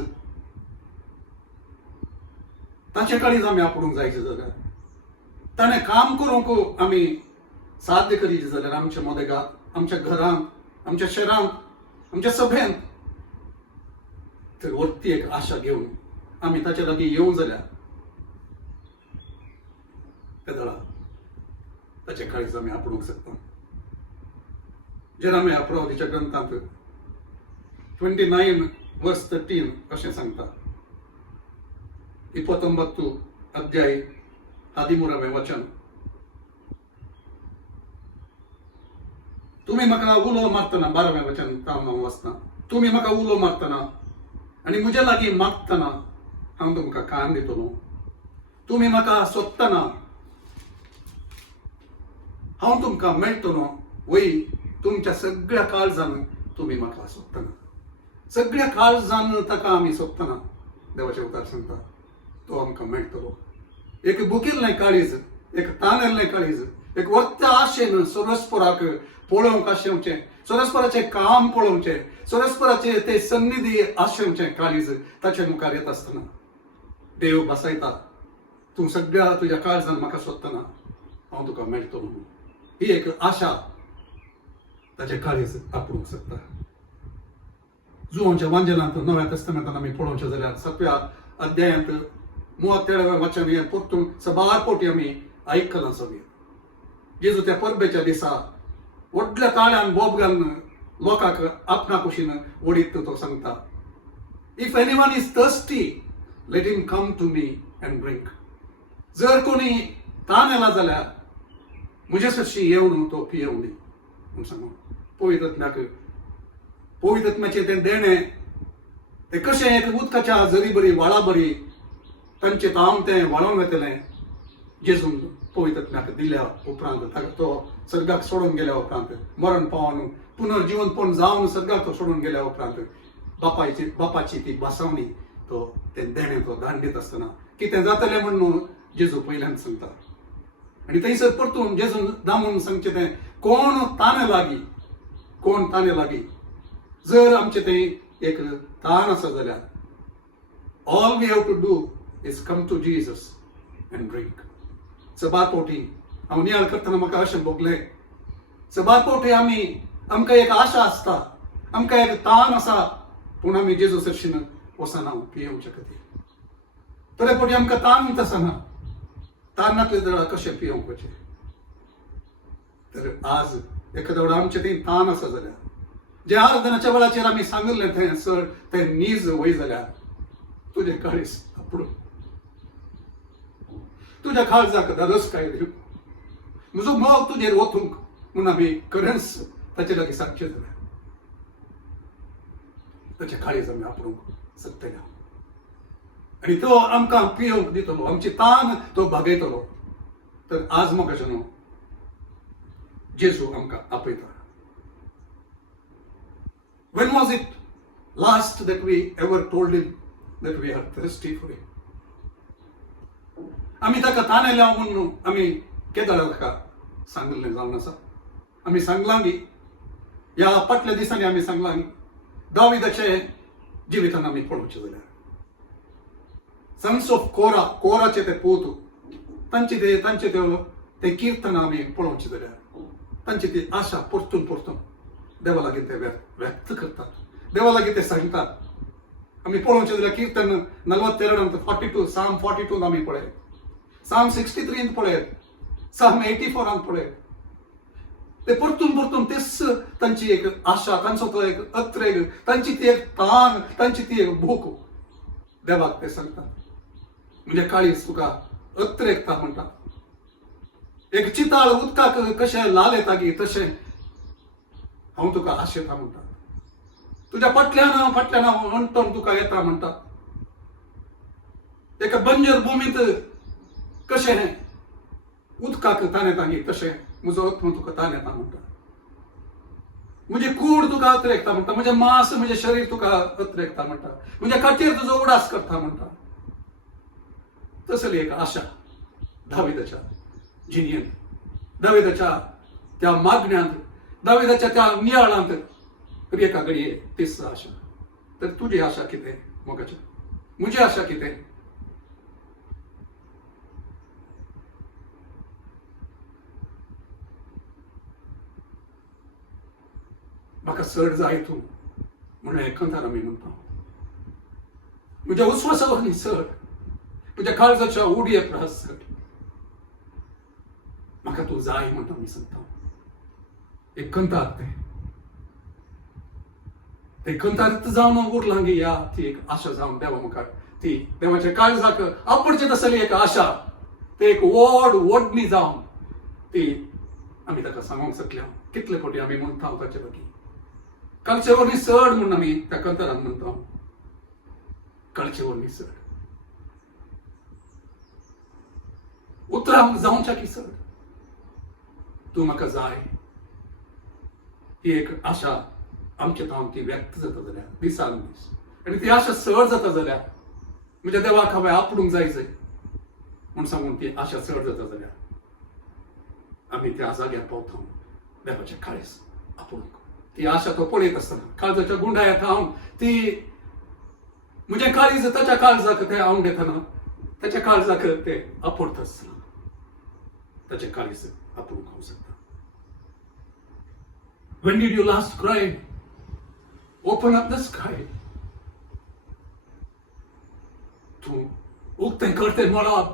ताचे काळीज आमी आपणूक जायचे जाल्यार ताणें काम करूंक आमी साध्य करीत जाल्यार आमच्या मोदेगांत आमच्या घरांत आमच्या शहरांत आमच्या सभेंत तर वरती एक आशा घेवन आमी ताचे लागीं येवं जाल्यार त्या दळा ताचे काळीज आमी आपणूक शकता. जेरामिया प्रवादीच्या ग्रंथांत 29:13 अशें सांगता. 29 अध्याय 13वें वचन. तुम्ही म्हाका उलो मारतना 12वें वचन हांव वाचता. तुम्ही म्हाका उलो मारतना आनी म्हज्या लागीं मागतना हांव तुमकां कान दितलो. तुम्ही म्हाका सोदतना हांव तुमकां मेळटलो. वय तुमच्या सगळ्या काळजान तुम्ही म्हाका सोदतना. सगळ्या काळजान ताका आमी सोदतना देवाचे उतार सांगता तो आमकां मेळटलो. एक बुकिल्लें काळीज एक तानेल्लें काळीज एक वरत्या आशेन सरस्पराक पळोवंक आशेवचें सरस्पराचें काम पळोवचें सरस्पराचें ते सन्निधी आशेवचें काळीज ताचे मुखार येत आसतना देव बसयता. तूं सगळ्या तुज्या काळजान म्हाका सोदतना हांव तुका मेळटलो. ही एक आशा ताचे काळीज आपणूक शकता. जुवांच्या वांजेलांत नव्या तस्तमेंतांत आमी पळोवचें जाल्यार 7व्या अध्यायांत 33वें वचन हें परतून सबार फावटी आमी आयकलां सगळें. जेजू त्या परबेच्या दिसा व्हडल्या ताळ्यान बोब घालून लोकांक आपणा कुशीन ओडीत तो सांगता. If anyone is thirsty let him come to me and drink. जर कोणी ताण येला जाल्यार म्हजे सरशी येवन तो पियेवं दी म्हूण सांगून पवित्र आत्म्याचें तें देणें तें कशें एक उदकाच्या झरी बरी व्हाळा बरी तांचें ताम तें व्हाळोवन वतलें. जेजून पवित्र आत्म्याक दिल्या उपरांत तो सर्गाक सोडून गेल्या उपरांत मरण पावन पुनर्जीवनपण जावन सर्गाक तो सोडून गेल्या उपरांत बापाची ती बासावणी तो तें देणें तो दान दित आसतना कितें जातलें म्हणून जेजू पयल्यान सांगता. आनी थंयसर परतून जेजून दामून सांगचें तें कोण ताणे लागीं जर आमचें तें एक ताण आसा जाल्यार all we have to do is come to Jesus and drink. सबार फावटी हांव नियाळ करतना म्हाका अशें भोगलें. सबार फावटी आमकां एक आशा आसता आमकां एक ताण आसा पूण आमी जेजू सरशीन वचना पियेवचे खातीर. तरे फावटी आमकां ताण आसना तारणांतले दळा कशें पियेवंक वचें. तर आज एखाद्या वेळा आमचें तें ताण आसा जाल्यार जे आराधनाच्या वेळाचेर आमी सांगलें थंय सर तें नीज वय जाल्यार तुजें काळीज आपणूक तुज्या काळजाक धादोसकाय दिवं. म्हजो मोग तुजेर वचूंक म्हूण आमी खरेंच ताचे लागीं सांगचें जाल्यार ताचें काळीज आमी आपणूक सकतले. आनी तो आमकां पियेवंक दितलो आमची ताण तो भागयतलो. तर आज म्हाका न्हू जेजू आमकां आपयता. When was it last that we ever told him that we are thirsty for him? आमी ताका ताण येल्या म्हणून आमी केदार ताका सांगलें जावन आसा. आमी सांगलां गी ह्या फाटल्या दिसांनी आमी सांगलां गी दाविदाचे जिवितान आमी पळोवचें जाल्यार सन्स ऑफ कोराचे ते पूत तांचे ते कीर्तन आमी पळोवचें जाल्यार तांची ती आशा परतून देवा लागीं ते व्यक्त करतात. देवा लागीं ते सांगतात. आमी पळोवचें जाल्यार कीर्तन 43 42 साम 42 आमी पळयत साम 63 पळयत साम 84 पळयत. ते परतून तेच तांची एक आशा तांचो तो एक अत्रेग तांची ती एक ताण तांची ती एक भूक देवाक ते सांगतात. म्हणजे काळीज तुका अत्रेगता म्हणटा. एक चिताळ उदकाक कशें लाल येता गी तशें हांव तुका आशेता म्हणटा. तुज्या फाटल्यान अंटोन तुका येता म्हणटा. एका बंजर भुमींत कशें उदकाक ताण येता गी तशें म्हजो आत्मा तुका ताण येता म्हणटा. म्हजी कूड तुका अत्रेगता म्हणटा. म्हजें मांस म्हजें शरीर तुका अत्रेगता म्हणटा. म्हज्या काटेर तुजो उडास करता म्हणटा. तसली एक आशा दाविदाच्या जिणयेंत, दाविदाच्या त्या मागण्यांत, दाविदाच्या त्या नियाळांत तरी एका घडये तीच आशा. तर तुझी आशा कितें मोगाची, म्हजी आशा कितें? म्हाका चड जाय तूं म्हणून एकंदर आमी म्हणटा. म्हज्या उस्वासावरली चड, तुझ्या काळजाच्या उडये प्रास चड, म्हाका तूं जाय म्हणटा आमी सांगता. एकंदर ते एकंदरीत जावन उरलां गे या ती एक आशा जावन देवा म्हाका ती देवाच्या काळजाक आपणचेत आसली एक आशा, ते एक व्हड व्हडणी जावन ती आमी ताका सांगूंक शकल्या. कितले फावटी आमी म्हणटा ताचे बद्दल कालचे वरली चड म्हणून आमी त्या कंतरान म्हणटा. कालचे वरली चड उतरावंक जावच्या की चड तूं म्हाका जाय, ही एक आशा आमच्या हांव ती व्यक्त जाता जाल्यार दिसान दीस, आनी ती आशा चड जाता जाल्यार म्हज्या देवाक हांवें आपणूक जायचंय म्हूण सांगून ती आशा चड जाता जाल्यार आमी त्या जाग्यार पावता देवाच्या काळीज आपुणूक. ती आशा तो पळयत आसतना काळजाच्या गुंडाळ्यात हांव ती म्हजें काळीज ताच्या काळजाक तें हांव घेतना ताच्या काळजाक ते आपणत आसतना ताचें काळीज आपुणूक हांव सांगता. When did you last cry? Open up the sky. तूं उक्तें करतें मोळाब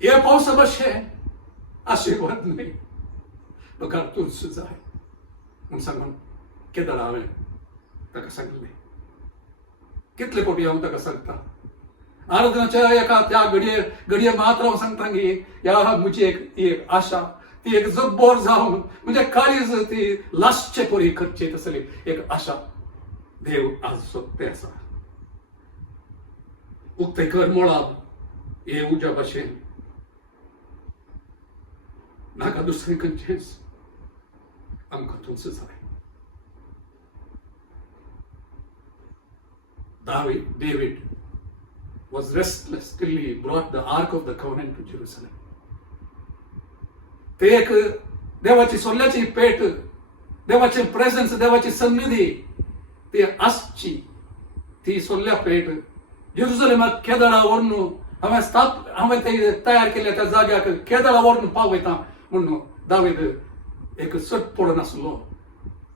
हे पावसा भशेन आशिर्वाद न्ही म्हाका तूंच जाय म्हूण सांगून केदारा हांवें ताका सांगलें. कितले फावटी हांव ताका सांगता. आराधनाच्या एका त्या घडये मात्र हांव सांगता की ह्या म्हजी एक आशा ती एक जब्बर जावन म्हणजे काळीज ती लास्टचे परी करचे तसली एक आशा देव आज सोदते आसा. उक्तें कर मोळाब हे उज्या भाशेन नाका दुसरें खंयचेंच, आमकां तूंच जाय. David was restless till he brought the Ark of the Covenant to Jerusalem. ते एक देवाची सोल्याची पेट, देवाचे प्रेझेन्स, देवाची सन्निधी ती आसची ती सोल्या पेट जेरुसलेमाक केदारावरून हांवें ते तयार केल्या त्या जाग्याक केदारावरून पावयता म्हणून दावीद एक सट पडून आसलो.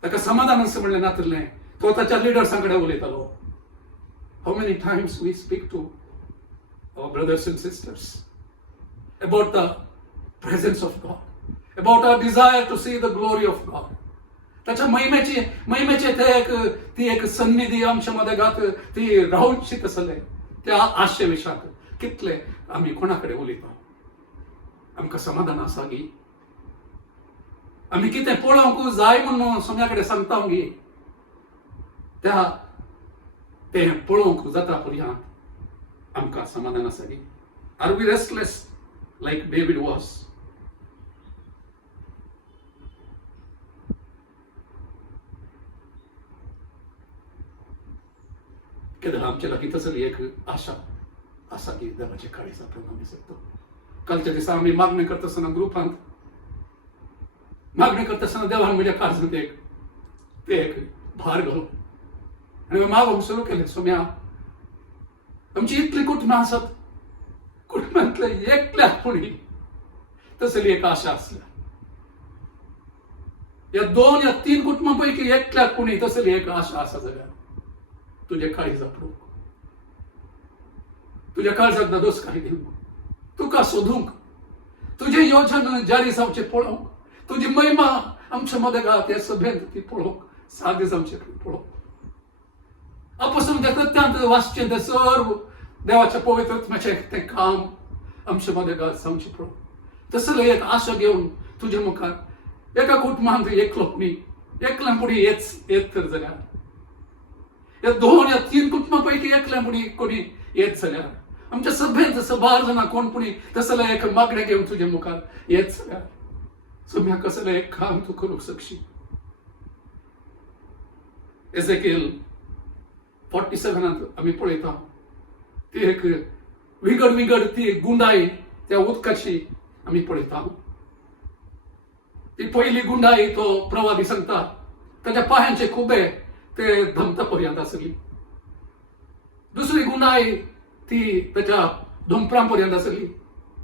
ताका समाधान असं म्हणलें नातलें. तो ताच्या लिडर्सां कडेन उलयतालो. How many times we speak to our brothers and sisters about the presence of God, about our desire to see the glory of God. त्याच्या महिमेचे ती एक सन्निधी आमच्या मध्ये गात ती रावची तसले त्या आशे विशाक कितले आम्ही कोणाकडे उलयता. आमकां समाधान आसा गी आम्ही कितें पळोवंक जाय म्हणून सोम्या कडेन सांगता गी त्या ते पळोवंक जाता पर्यंत आमकां समाधान आसा गी. Are we restless like David was? केदार आमच्या लागीं तसली एक आशा आसा की देवाचे काळीज आपण आमी शकतो. कालच्या दिसा आमी मागणी करता आसतना ग्रुपांत मागणी करता आसतना देवान म्हज्या काळजांत एक भार घालून आनी हांवें मागूंक सुरू केलें. सोम्या आमची इतली कुटुंबां आसात, कुटुंबांतले एकल्याक पुणी तसली एक आशा आसल्या. या 2 या 3 कुटुंबां पैकी एकल्याक पुणी तसली एक आशा आसा जाल्यार तुझे काळीज आपणूक, तुझ्या काळजाक दोस काही दिवंक, तुका सोदूंक, तुझे योजन जारी जावचे पळोवंक, तुझी महिमा आमच्या मध्ये घात हे सभेंत ती पळोवंक, सागे जावचे पळोवंक. आपासून कृत्यांत वाचचे ते सर्व देवाच्या पवित्रत्वाचे ते काम आमच्या मध्ये घात जावचे पळोवंक. तसले एक आशा घेऊन तुझ्या मुखार एका कुटुंबांत एकलो न्ही एकल्या पुढे येत तर जाल्यार या 2 या 3 कुटुंबांपैकी एकल्या पुढे कोणी येत जाल्यार आमच्या सभेंत जसं 12 जाणां कोण पुणी तसले एक मागणे घेऊन तुझ्या मुखार येत जाल्यार सोम्या कसलें एक काम तूं करूंक शकशी. एजेकिएल 47 आमी पळयता ती एक विगड ती गुंडाई त्या उदकाची आम्ही पळयत आहोत. ती पहिली गुंडाळी तो प्रवादी सांगता त्याच्या पायांचे खुबे ते धमतापर्यंत आसली. दुसरी गुंडाळी ती त्याच्या धुमपरांपर्यंत आसली.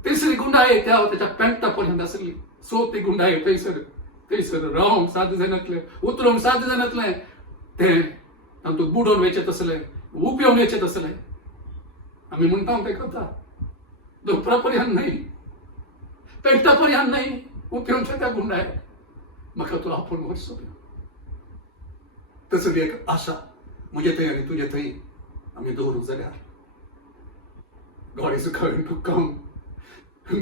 तिसरी गुंडाळी त्याच्या पॅन्टापर्यंत आसली. चौथी गुंडाळी थंयसर रावंक साद जायनातले, उतरूंक साद जायनातले, ते तातूंत बुडोवन वेचत असले, उपेवन वेचत असले. आम्ही म्हणटा ते कथा धुमपरापर्यंत नाही, पॅन्टापर्यंत नाही, उपेवनच्या त्या गुंडाळ्याक म्हाका तो आपूण वचचो. तसली एक आशा म्हजे थंय आनी तुजे थंय आमी दवरूंक जाल्यार God is going to come.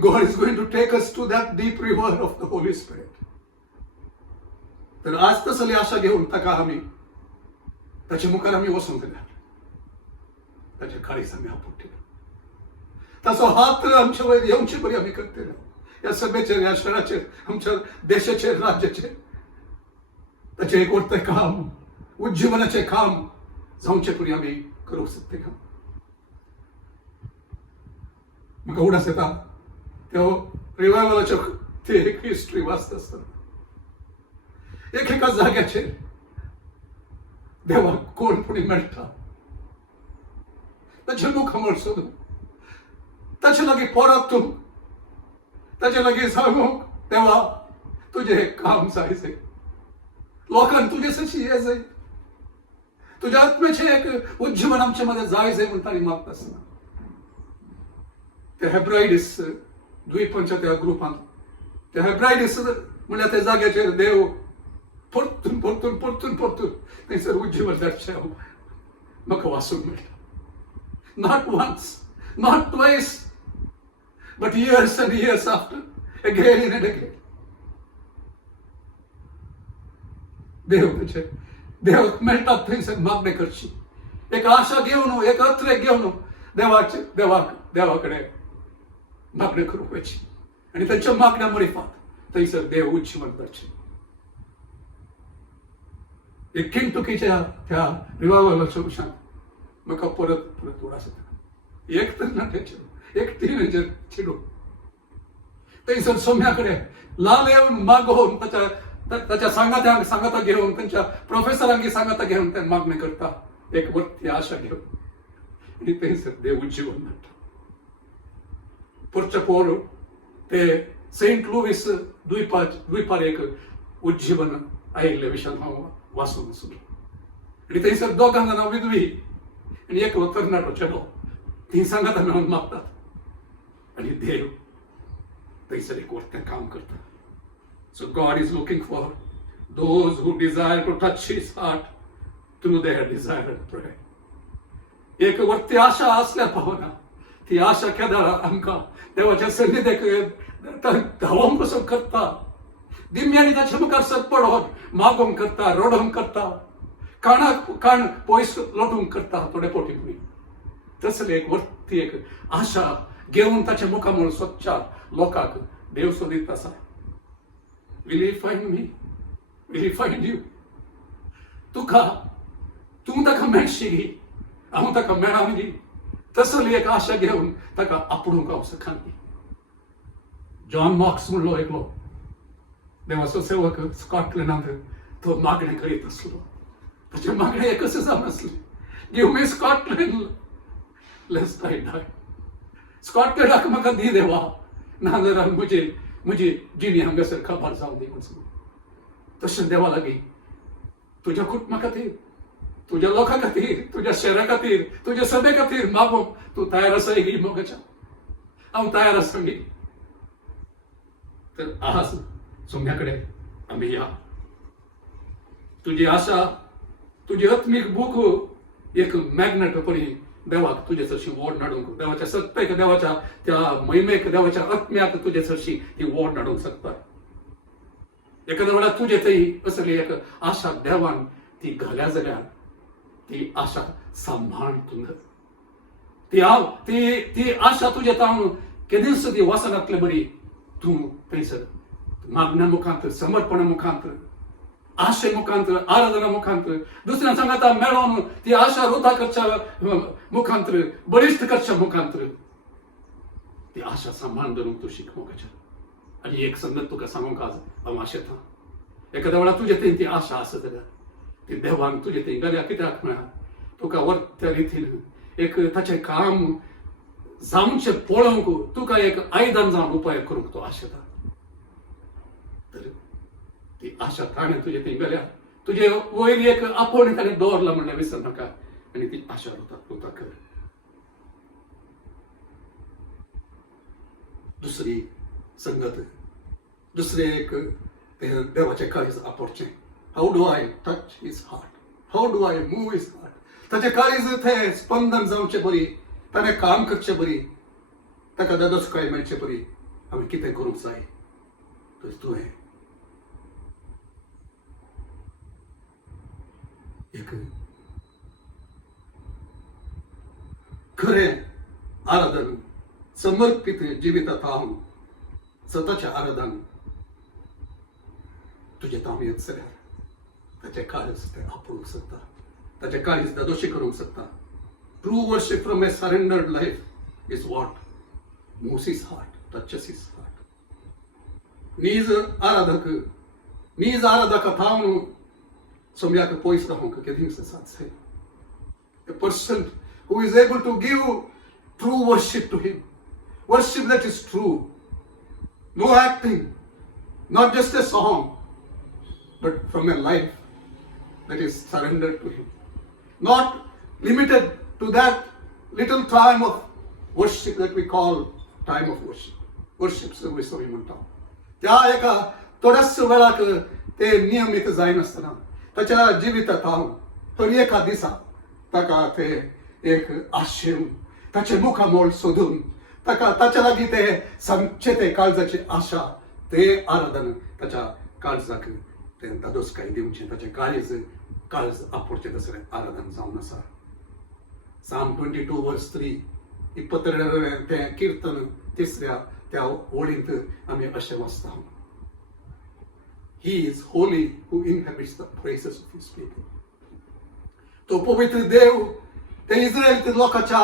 God is going to take us to that deep river of the Holy Spirit. तर आज तसली आशा घेऊन ताका आमी ताचे मुखार आमी वचूंक जाल्यार ताचे काळीज आमी आपूण ठेवूं. ताचो हात आमचे वयर येवचे बरी आमी करतले. ह्या सभेचेर, ह्या शहराचेर, आमच्या देशाचेर, राज्याचेर ताचे एक व्हडलें काम, उज्जीवनाचें काम जावचे परी आमी करूंक शकता काम. म्हाका उडास येता त्यो रिवायवलाच्यो ती एक हिस्ट्री वाचता आसतना एकेका जाग्याचेर देवाक कोण पुणी मेळटा ताचे मुखामळ सोदून ताचे लागीं परतूंक, ताचे लागीं सांगूंक देवा तुजें हें काम जाय जाय, लोकांक तुजे सशी हें जाय, तुज्या आत्म्याचें एक उज्जीवन आमचे मध्ये जाय जाय म्हणटा आनी मागता आसतना त्या हेब्रायडीस द्वीपांच्या त्या ग्रुपांत त्या हेब्रायडीस म्हणल्यार त्या जाग्याचेर देव परतून परतून परतून परतून थंयसर उज्जीवन धाडचें म्हाका वाचूंक मेळटा. Not once, not twice, but years and years after, again and again. देवाक मेळटात थंयसर मागणी करची, एक आशा घेवन, एक अत्रेक घेवन देवाकडे मागणी करूंक वयची आनी तांच्या मागण्या मरिफात थंयसर देव उज्जीवन करचें. एक केंटुकीच्या त्या रिवायवलाच्या विशयान म्हाका परत परत उडास येता. एक तर नाट्याचेर, एक टिनेजर चेडूं थंयसर सोम्या कडेन लाल येवन मागोवन ताच्या सांगाता घेवन, तांच्या प्रोफेसरांकी सांगाता घेवन ते मागणी करता एक वरती आशा घेवन आनी थंयसर देव उज्जीवन मेळटा. परचे पोर ते सेंट लुईस द्वीपार एक उज्जीवन आयिल्ले विशयान हांव वाचून आसलो आनी थंयसर दोगां जाणां विधवी आनी एकलो तरणाटो चेडो तीं सांगाता मेळून मागतात आनी देव थंयसर एक व्हडलें काम करता. So God is looking for those who desire to touch His heart through their desire and prayer. एक वरती आशा असल्या पावना ती आशा केदार आमकां देवाच्या सन्निधेक धांवोंक पसून करता. दिम्यांनी ताच्या मुखार सतपडोन मागोंक करता, रडोंक करता, काण पयस लोटूंक करता थोडे पोटी पुणी. तसले एक वरती एक आशा घेवन ताच्या मुखार म्हणून स्वच्छ लोकांक देव सोदीत आसा. Will He find me? Will He find you? तूं ताका मेळशी, हांव ताका मेळांगी. तसली एक आशा घेवन ताका आपणूक हांव सखांगी. जॉन नॉक्स म्हणलो एकलो देवाचो सेवक स्कॉटलंडांत तो मागणी करीत आसलो. ताचे मागणी एकच जावन आसली, give me Scotland लेस्ट I die. स्कॉटलंडाक म्हाका दी देवा, नाजाल्यार म्हजी जिणी हांगासर काबार जावं दी म्हणून. तशें देवा लागीं तुज्या कुटुंबा खातीर, तुज्या लोकां खातीर, तुज्या शहरा खातीर, तुज्या सभे खातीर मागोवंक तूं तयार आसा ही मोगाच्या. हांव तयार आसा गी. तर आज सोम्या कडेन आमी या. तुजी आशा, तुजी आत्मीक बूक एक मॅग्नेट परी देवाक तुजे चडशी वोड नाडूंक, देवाच्या सत्तेक, देवाच्या त्या महिमेक, देवाच्या आत्म्याक तुजे चडशी ती वोड नाडूंक शकता. एखाद्या वेळार तुजे थंय असली एक आशा देवान ती घाल्या जाल्यार ती आशा सांभाळ तूं. ती आशा तुजे तावन केदींच ती वासनातले बरी तूं थंयसर मागण्या मुखांत, समर्पणा मुखांत, आशे मुखांत, आराधना मुखांत, दुसऱ्या सांगाता मेळोन ती आशा वृथा करच्या मुखांत, बळिश्ट करच्या मुखांत ती आशा सांभाळून धरून तू शिक मोगाच्या. आणि एक संगत तुका सांगूंक आज हांव आशेत आहा. एखाद्या वेळा तुजे थंय ती आशा आसा जाल्यार ती देवान तुजे थंय घाल्या कित्याक म्हळ्यार तुका त्या रितीन एक ताचें काम जावचें पळोवंक तुका एक आयदन जावन उपाय करूंक तो आशेता. तर ती आशा ताणें तुजे थंय घाल्या, तुजे वयर एक आपोवणी ताणें दवरला म्हणल्यार विसर नाका. आनी ती आशा रुता कर. दुसरी संगत, दुसरे एक देवाचे काळीज आपोवचें. How do I touch his heart, how do I move his heart. ताचे काळीज थंय स्पंदन जावचें बरी, ताणें काम करचें बरी, ताका ददोसकाय मेळचे बरी हांवें कितें करूंक जाय. तर तुवें एक खरें आराधन समर्पित जिवितात हांव स्वताचें आराधन तुजे तांव येत जाल्यार ताचें काळीज तें आपोवंक शकता, ताचें काळीज दादोशी करूंक शकता. True worship from A surrendered life is what moves his heart, touches his heart. नीज आराधक थावन सोम्याक पयस रावंक केदींच साथ. A person who is able to give true worship to him, worship that is true, no acting, not just a song, but from a life that is surrendered to him, not limited to that little time of worship that we call time of worship, worship service असे म्हणतो. त्या एका थोड्याच वेळाक ते नियमित जायनासतना ताच्या जिवितात हांव तर एका दिसा ताका ते एक आशेन ताचे मुखामोल सोदून ताका ताच्या लागीं ते सांगचे ते काळजाची आशा ते आराधन ताच्या काळजाक ते दादोसकाय दिवचें, ताचे काळज आपोवचें तसलें आराधन जावन आसा. Psalm 22 verse 3 22 तें कीर्तन तिसऱ्या त्या ओळींत आमी अशें वाचता. He is holy who inhabits the praises of his people. तो पवित्र देव ते इस्रायल लोकांच्या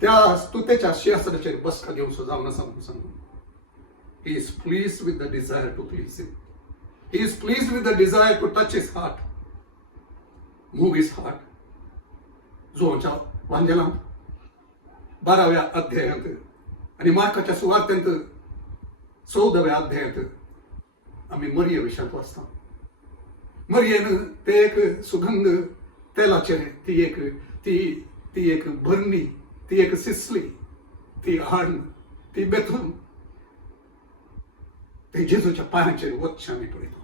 त्या स्तुतेच्या सिंहासनाचेर बसका घेवन जावन आसा म्हणून सांगून. He is pleased with the desire to please him. He is pleased with the desire to touch his heart, move his heart. जोच्या वांजेलांत 12व्या अध्यायांत आणि मार्काच्या सुवार्तेंत 14व्या अध्यायांत आम्ही मरिये विशयांत वाचता. मरियेन ते एक सुगंध तेलाचेर ती एक भरणी, ती एक सिसली, ती हाडून ती बेथून ते जेजूच्या पांयांचेर वचचें आमी पळयता.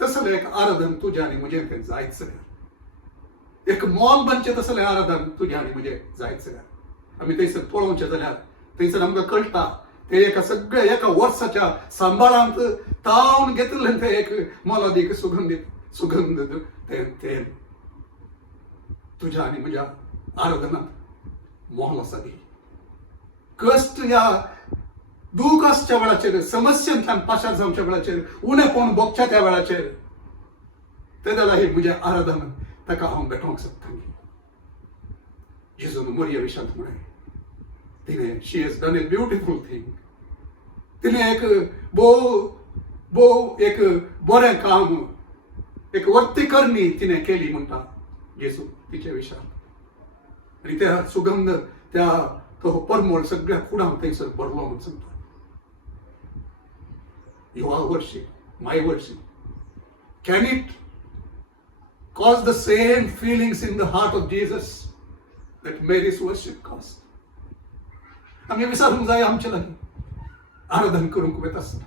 तसलें एक आराधन तुजें आनी म्हजें तें जायच जाल्यार, एक मोल बनचें तसलें आराधन तुजें आनी म्हजें जायच जाल्यार आमी थंयसर पळोवचें जाल्यार थंयसर आमकां कळटा ते एका सगळ्या एका वर्साच्या सांबाळांत तावन घेतलें तें एक मोलादीक सुगंध तें तुज्या आनी म्हज्या आराधनांत मोल आसा दी. कश्ट या दूख आसच्या वेळाचेर, समस्यांतल्यान पाशार जावच्या वेळाचेर, उणेपण भोगच्या त्या वेळाचेर ते जाल्यार ही म्हजें आराधन ताका हांव भेटोवंक शकता. जेजून मरिये विशयांत म्हळें तिणें she has done a beautiful thing. तिणें एक भोव एक बरें काम, एक वर्ती करणी तिणें केली म्हणटा जेजू तिचे विशयांत. आनी त्या सुगंध तो परमळ सगळ्या कुडांक थंयसर भरलो म्हणून सांगता. Your worship, my worship, can it cause the same feelings in the heart of Jesus that Mary's worship caused? आम्ही विसरून जाय आमचे लागीं आराधन करूंक वता आसतना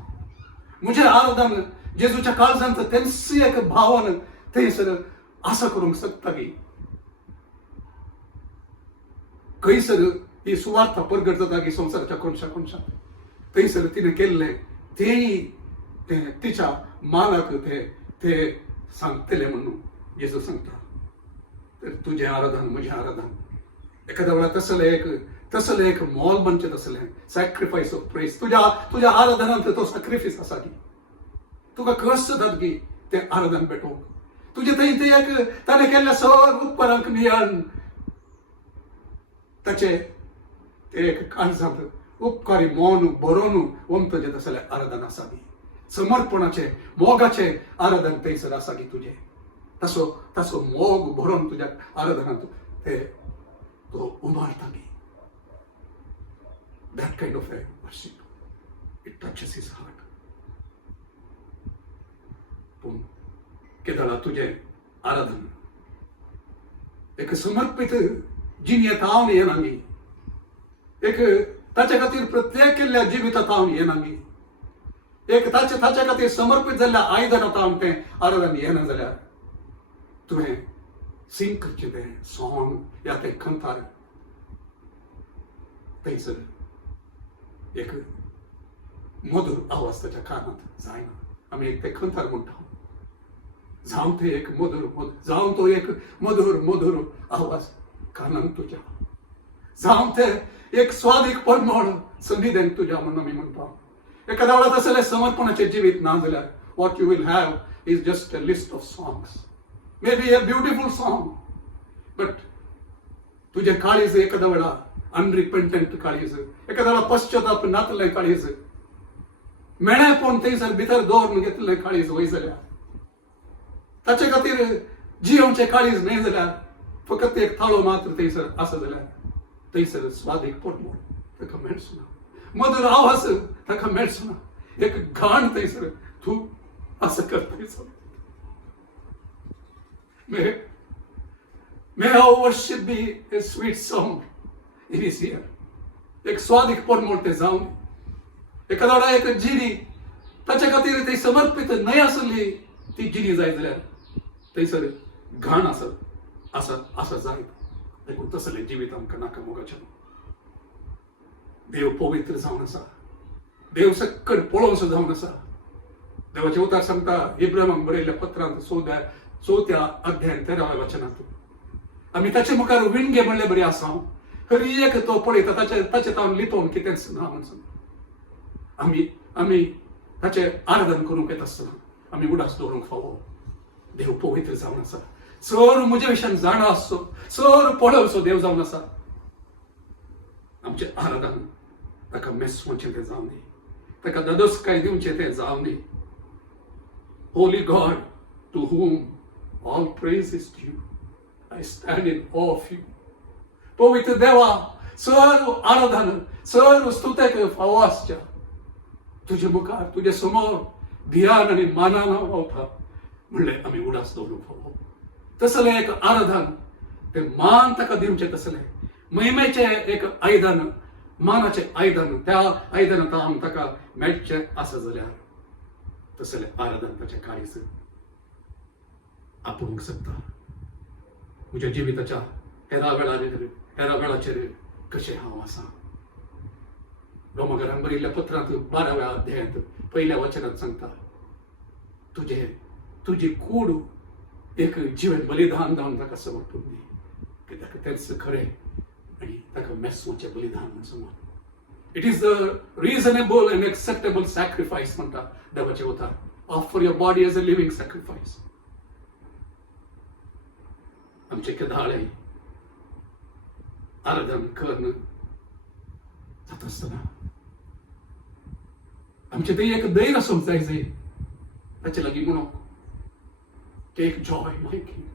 म्हजें आराधन जेजूच्या काळजांत तेंच एक भावान थंयसर आसा करूंक शकता की खंयसर ही सुवार्ता परगट जाता की संवसाराच्या कोणशाक थंयसर तिणें केल्लें तें तिच्या मानाक ते सांगतले म्हणून जेजू सांगता. तर तुझें आराधन म्हजें आराधन एखाद्या वेळा तसलें एक मोल बनचें तसलें सॅक्रिफायस ऑफ प्रेज तुज्या आराधनांत तो सॅक्रिफायस आसा की तुका कश्ट जाता की तें आराधन पेटोवंक तुजे थंय ते एक ताणें केल्ल्या सर उपकारांक नियाळून ताचे ते एक काळजांत उपकारी मौन बरोवन ओमतजे तसले आराधना आसागी समर्पणाचे मोगाचे आराधन थंयसर आसागी तुझे तसो तसो मोग भरून तुझ्या आराधनात ते तो उमाळटागी that kind of a worship it touches his heart पूण केदाळा तुझे आराधन एक समर्पित जिणेत हांव येनागी एक ताचे खातीर प्रत्येक केल्ल्या जिवितात हांव येनागी एक ताचे खातीर समर्पित जाल्ल्या आयदनात हांव तें आराधन येना जाल्यार तुवें सिंग करचें तें सॉंग या तें खंतार थंयसर एक मधुर आवाज ताच्या कानांत जायना आमी एक ते खंतार म्हणटा जावं ते एक जावं तो एक मधुर आवाज कानांत तुज्या जावं ते एक स्वादीक परमळ संगीत तुज्या म्हणून आमी म्हणटा एखाद्या वेळार तसले समर्पणाचे जिवीत ना जाल्यार what you will have is just a list of songs maybe a beautiful song but तुझे काळीज एखाद्या वेळा अनरिपेंटंट काळीज एखाद्या वेळा पश्चाताप नातलें काळीज मेळ्ळेपण थंयसर भितर दवरून घेतलें काळीज वय जाल्यार ताचे खातीर जियोवचें काळीज न्हय जाल्यार फकत एक थाळो मात्र थंयसर आसा जाल्यार थंयसर स्वादीक परमळ ताका मेळचो ना मधुर आवाज ताका मेळचो ना एक घाण थंयसर तूं असं करता May our worship be a sweet song in his ear. एक स्वादिक परमळ ते जावन एखाद्या वेळा एक जिणी ताच्या खातीर ती समर्पित न्हय आसली ती जिणी जाय जाल्यार थंयसर घाण आसा जायत देखून तसलें जिवीत आमकां नाका मोगाचें देव पवित्र जावन आसा देव सक्कड पळोवचो जावन आसा देवाचे उतार सांगता इब्राहिमाक बरयल्ल्या पत्रांत 4 अध्यायान 13व्या वचनांत आमी ताचे मुखार विणगे म्हणले बरी आसा खरी एक तो पळयता ताचे तावन लिपोवन कितेंच ना म्हणून आमी ताचे आराधन करूंक येता आसतना आमी उडास दवरूंक फावो देव पवित्र जावन आसा सर म्हजे विशयान जाणा आसचो सर पळवचो देव जावन आसा आमचें आराधन ताका मेसवचें तें जावं दी ताका ददोसकाय दिवचें तें जावं दी Holy God, to whom all praise is due, I stand in awe of you. पवित्र देवा सर्व आराधन सर्व स्तुतेक फावो आसच्या तुजे मुखार तुजे समोर भियान आनी मानान वावता म्हणलें आमी उडास दवरूंक फावो तसलें एक आराधन तें मान ताका दिवचें तसलें महिमेचें एक आयदन मानाचें आयदन त्या आयदनांत हांव ताका मेळचें आसा जाल्यार तसलें आराधन ताचें काळीज आपुणूंक शकता म्हज्या जिविताच्या हेरा वेळाचेर कशें हांव आसा रोमाकारांक बरयल्ल्या पत्रांत 12व्या अध्यायांत पयल्या वचनांत सांगता तुजी कूड एक जिवन बलिदान जावन ताका समर्पून दी कित्याक तेंच खरें आनी ताका मेसवचें बलिदान म्हूण समज It is the reasonable and acceptable sacrifice म्हणटा देवाचे उतार offer your body as a living sacrifice आमचे केदाळे आराधन करणं जाता आसतना आमचे थंय एक दैर आसूंक जाय ताचे लागीं म्हणून take joy my king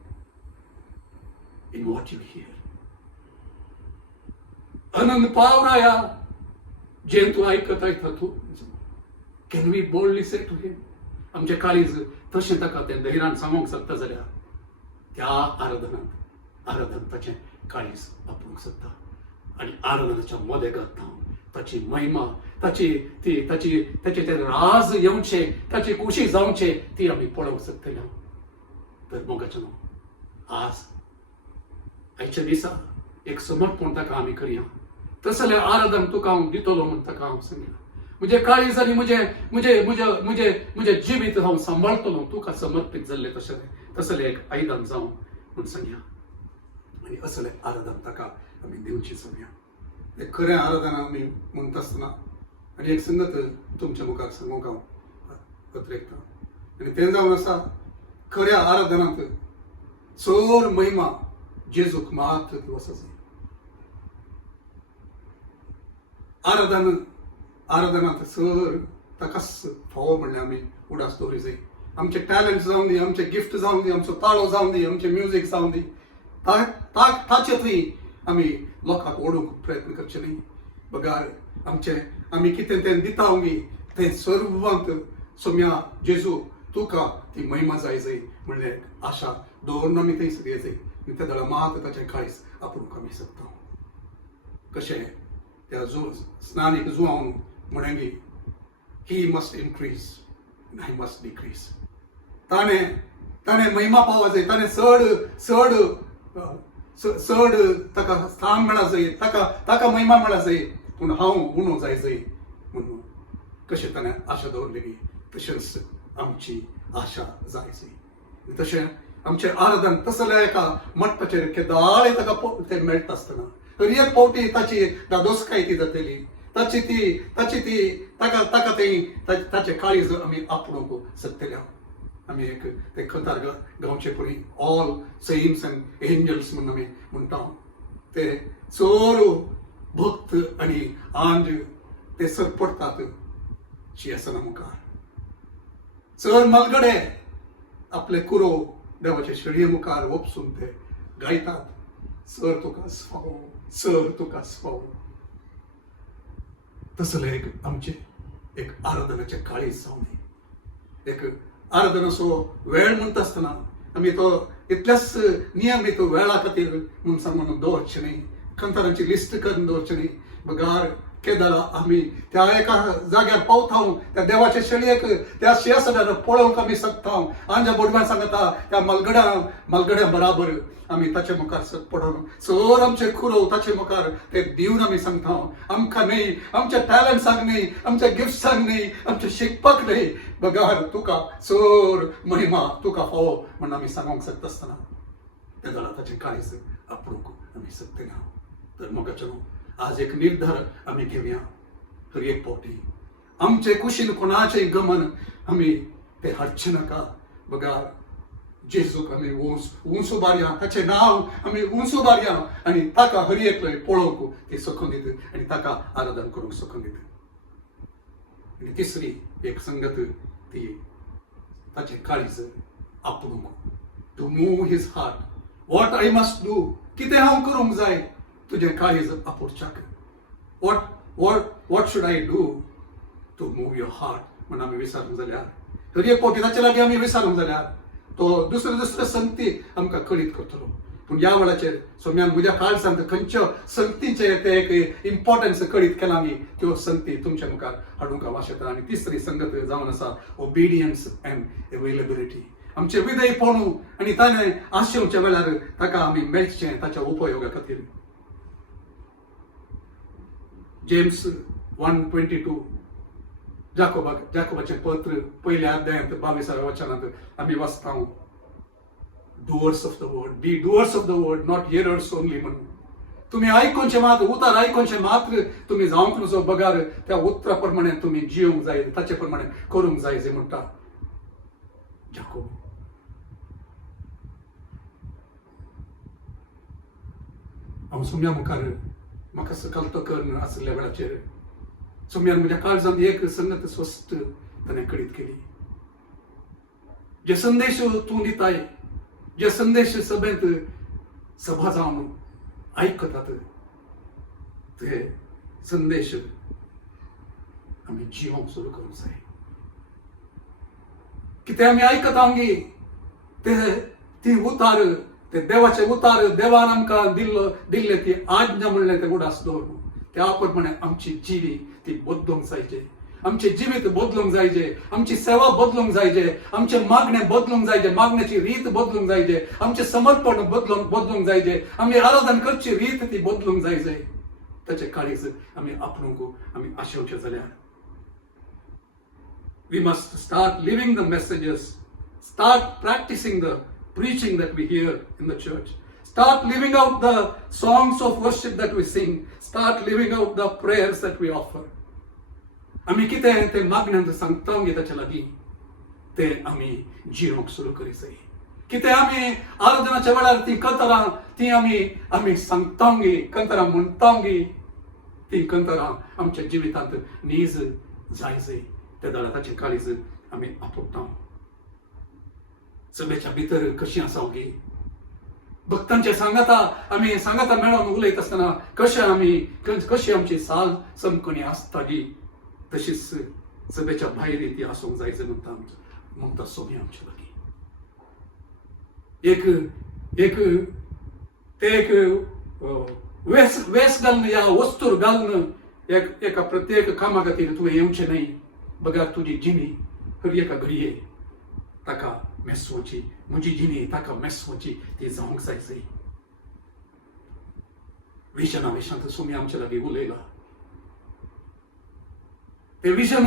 in what you hear आनंद पावराया जे तू ऐकत आयता तू can we boldly say to him आमचे काळीज तशें ताका तें धैर्यान सांगूंक शकता जाल्यार त्या आराधन ताचें काळीज आपूंक शकता आनी आराधनाच्या मोदेगांत ताची महिमा ताचे ते राज येवचे ताची खुशी जावचे ती आमी पळोवंक शकतले तर मोगाचें आज आयच्या दिसा एक समर्पण ताका आमी करया तसलें आराधन तुका हांव दितलो म्हूण ताका हांव सांगया म्हजे काळीज आनी म्हजे जिवीत हांव सांबाळटलो तुका समर्पीत जाल्लें तसलें एक आयदन जावं म्हूण सांगया आनी असलें आराधन ताका आमी दिवचें सांगया एक खरें आराधन आमी म्हणटा आसतना आनी एक संगत तुमच्या मुखार सांगूंक हांव पत्रेकता आनी तें जावन आसा खऱ्या आराधनांत चड महिमा जेजूक मात्र दिवस आसा आराधनात सर ताकाच फावो म्हणलें आमी उडास दवरूंक जाय. आमचे टॅलंट जावं दी, आमचे गिफ्ट जावं दी, आमचो ताळो जावं दी, आमचे म्युजीक जावं दी, ताचे थंय आमी लोकांक ओडूंक प्रयत्न करचे न्ही. बगार आमी कितें तें दिता गी तें सर्वांत सोम्या जेजू तुका ती महिमा जाय म्हणलें आशा दवरून आमी थंय सगळे जाय. त्या दळा मात ताचें काळीज आपुणूक आमी शकता. कशें त्या स्नानीक जुवान म्हणें गी ही मस्ट इनक्रीज आनी आय मस्ट डिक्रीज. ताणें महिमा पावो जाय, ताणें चड ताका स्थान मेळा जाय, ताका महिमा मेळा जाय, पूण हांव उणो जाय म्हणून कशें ताणें आशा दवरली गी तशेंच आमची आशा जाय. तशें आमचें आराधन तसल्या एका मट्टाचेर केदाळे ताका तें मेळटा आसतना तर एक फावटी ताची दादोसकाय ती जातली, ताची ती ताका ताचें काळीज आमी आपणूंक शकतले. आमी एक ते कथार गांवचे परी ऑल सेंट्स अँड एंजल्स म्हणून आमी म्हणटा. ते चोर भक्त आनी आंज ते सर पडटात शिंयासना मुखार. चर मलगडे आपले कुरो देवाचे शेळये मुखार वपसून ते गायतात, सर तुकाच फावो, सर तुकाच फावो. तसले आमचे एक आराधनाचे काळीज जावन दी. एक आराधनाचो वेळ म्हणटा आसतना आमी तो इतल्याच नियमीत वेळा खातीर म्हूण सांगून दवरचे न्ही, कंथारांची लिस्ट करून दवरचे न्ही. बगार केदारा आमी त्या एका जाग्यार पावता, त्या देवाच्या शेळयेक त्या शिंयासनार पळोवंक आमी शकता. आंजा बोडव्यान सांगता त्या मलगड्या बराबर आमी ताचे मुखार पडून चड आमचे खुरो ताचे मुखार ते दिवन आमी सांगता. आमकां न्ही, आमच्या टॅलंट्सांक न्ही, आमच्या गिफ्ट्सांक न्ही, आमच्या शिकपाक न्ही, बगार तुका चड महिमा तुका फावो म्हणून आमी सांगूंक शकता आसतना त्या जाणा ताचें काळीज आपणूक आमी शकतले. तर मोगाचें आज एक निर्धार आमी घेवया. तर एक फावटी आमचे कुशीन कोणाचेय गमन आमी ते हाडचे नाका. बगार जेजूक आमी उंच उबारया, ताचें नांव आमी उंच उबारया आनी ताका हर एकले पळोवंक ती सोखून दीत आनी ताका आराधन करूंक सोखून दीत. आनी तिसरी एक संगत ती ताचें काळीज आपणूक to move his heart. What I must do, कितें हांव करूंक जाय तुजें काळीज आपुरच्याक. What should I do to move your heart म्हणून आमी विचारूंक जाल्यार तर एक फावटी ताचे लागीं आमी विचारूंक जाल्यार तो दुसऱ्यो संगती आमकां कळीत करतलो. पूण ह्या वेळाचेर सोम्यान म्हज्या काळजांत खंयच्यो संगतींचे ते एक इम्पॉर्टन्स कळीत केला न्ही त्यो संगती तुमच्या मुखार हाडूंक हांव आशेता. आनी तिसरी संगत जावन आसा ओबिडियन्स अँड अवेलेबिलिटी. आमचे विधेयपणू आनी ताणें आशेवच्या वेळार ताका आमी मेळचें ताच्या उपयोगा खातीर. जेम्स 1:22 जाकोबाचें पत्र पयल्या अध्यायांत 22व्या वचनांत आमी वाचता doers of the word, be doers of the word, not hearers only म्हणून. तुम्ही आयकोनचे मात्र उतार आयकोनचे मात्र तुम्ही जावंक नजो. बगार त्या उतरा प्रमाणे तुम्ही जिवंक जाय, ताचे प्रमाणे करूंक जाय जे म्हणटा जाकोब. हांव सोम्या मुखार म्हाका सकलतो कर्ण आसल्या वेळाचेर सोम्यान म्हज्या काळजांत एक संगत स्पश्ट ताणें कळीत केली. जे संदेश तूं दिताय, जे संदेश सभेंत सभा जावन आयकतात ते संदेश आमी जिवंक सुरू करूंक जाय. कितें आमी आयकता गी ती उतार, ते देवाचे उतार, देवान आमकां दिल्ले ती आज्ञा म्हणलें ते उडास दवरून त्या प्रमाणे आमची जिवी ती बदलूंक जायचे, आमचे जिवीत बदलूंक जायचे, आमची सेवा बदलूंक जायचे, आमचे मागणे बदलूंक जायचे, मागण्याची रीत बदलूंक जायचे, आमचे समर्पण बदलूंक जायचे, आमी आराधन करची रीत ती बदलूंक जायचे. ताचे काळीज आमी आपणूक आमी आशेवचे जाल्यार we must start living the messages, start practicing the preaching that we hear in the church, start living out the songs of worship that we sing, start living out the prayers that we offer. आमी कितें ते मागण्यांत सांगता गे ताचे लागीं ते आमी जिवंक सुरू करी जाय. कितें आमी आराधनाच्या वेळार ती कंतरां ती आमी सांगता गे, कंतरां म्हणटा गे, ती कंतरां आमच्या जिवितांत नीज जायजय त्या दळाताचें काळीज आमी आपोवता. सगळ्याच्या भितर कशी आसाव गे भक्तांच्या आमी सांगाता मेळोन उलयत आसतना कशी आमची साल समकणी आसता गी तशीच सगळ्याच्या भायर ती आसूंक जायचं म्हणटा सोमी आमच्या लागीं. एक वेस घालून या वस्तूर घालून एका प्रत्येक कामा खातीर तुवें येवचें न्हय. बघा तुजी जिणी हर एका घडये ताका मेसवची, म्हजी जिणी ताका मेसवची ती जावंक जायचय. विशनांत सोमी आमच्या लागीं उलयला. ते विशन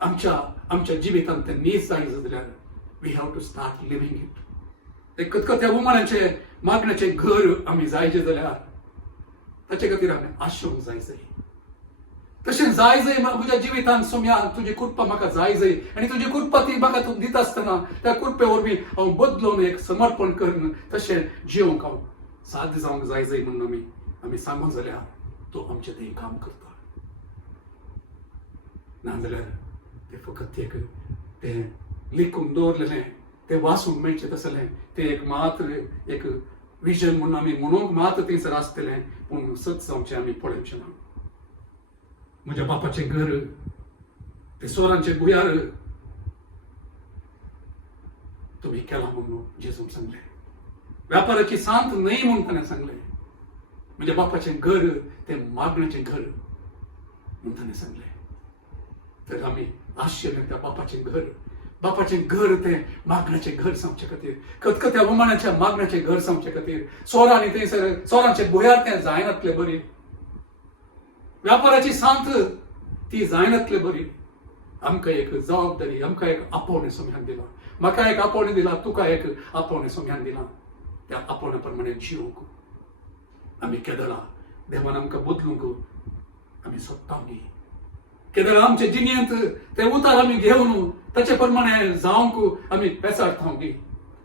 आमच्या जिवितांत ते नीज जायज जाल्यार we have to start living it. ते खतखत्या उमाळ्याचे मागण्याचे घर आमी जायचे जाल्यार ताचे खातीर आमी आशोवंक जायजय. तशें जायजय म्हज्या जिवितांत सोम्या तुजी कृपा म्हाका जायजय आनी तुजी कृपा ती म्हाका तूं दिता आसतना त्या कृपे वरवीं हांव बदलून एक समर्पण करून तशें जिवंक हांव साध्य जावंक जायजय म्हणून आमी सांगूंक जाल्यार तो आमचें तें काम करता. नाजाल्यार ते फकत एक तें लिखून दवरलेलें तें वाचूंक मेळचें तसलें तें एक मात्र एक विजन म्हणून आमी म्हणूंक मात्र थंयसर आसतलें पूण सच जावचें आमी पळोवचें ना. म्हज्या बापाचें घर ते सोरांचे गुयार तुम्ही केला म्हणून जेजून सांगलें. व्यापाराची सांत न्हय म्हणून ताणें सांगलें. म्हज्या बापाचें घर तें मागण्याचें घर म्हणून ताणें सांगलें. तर आमी आशिल्लें त्या बापाचें घर तें मागण्याचें घर सांगचे खातीर खतखत्या उमाळ्याच्या मागण्याचें घर सांगचे खातीर सोरांनी थंयसर सोरांचे गोंयार तें जायनातलें बरी. व्यापाराची सांत ती जायनातलें बरी. आमकां एक जबाबदारी आमकां एक आपोवणें सोम्यान दिला. म्हाका एक आपोवणें दिला, तुका एक आपोवणें सोम्यान दिला. त्या आपोवण्या प्रमाणे जिवंक आमी केदळा देवान आमकां बदलूंक आमी सोदता न्ही. केदळा आमच्या जिणेंत ते उतार आमी घेवन ताचे प्रमाणे जावंक आमी पेसाडटा गी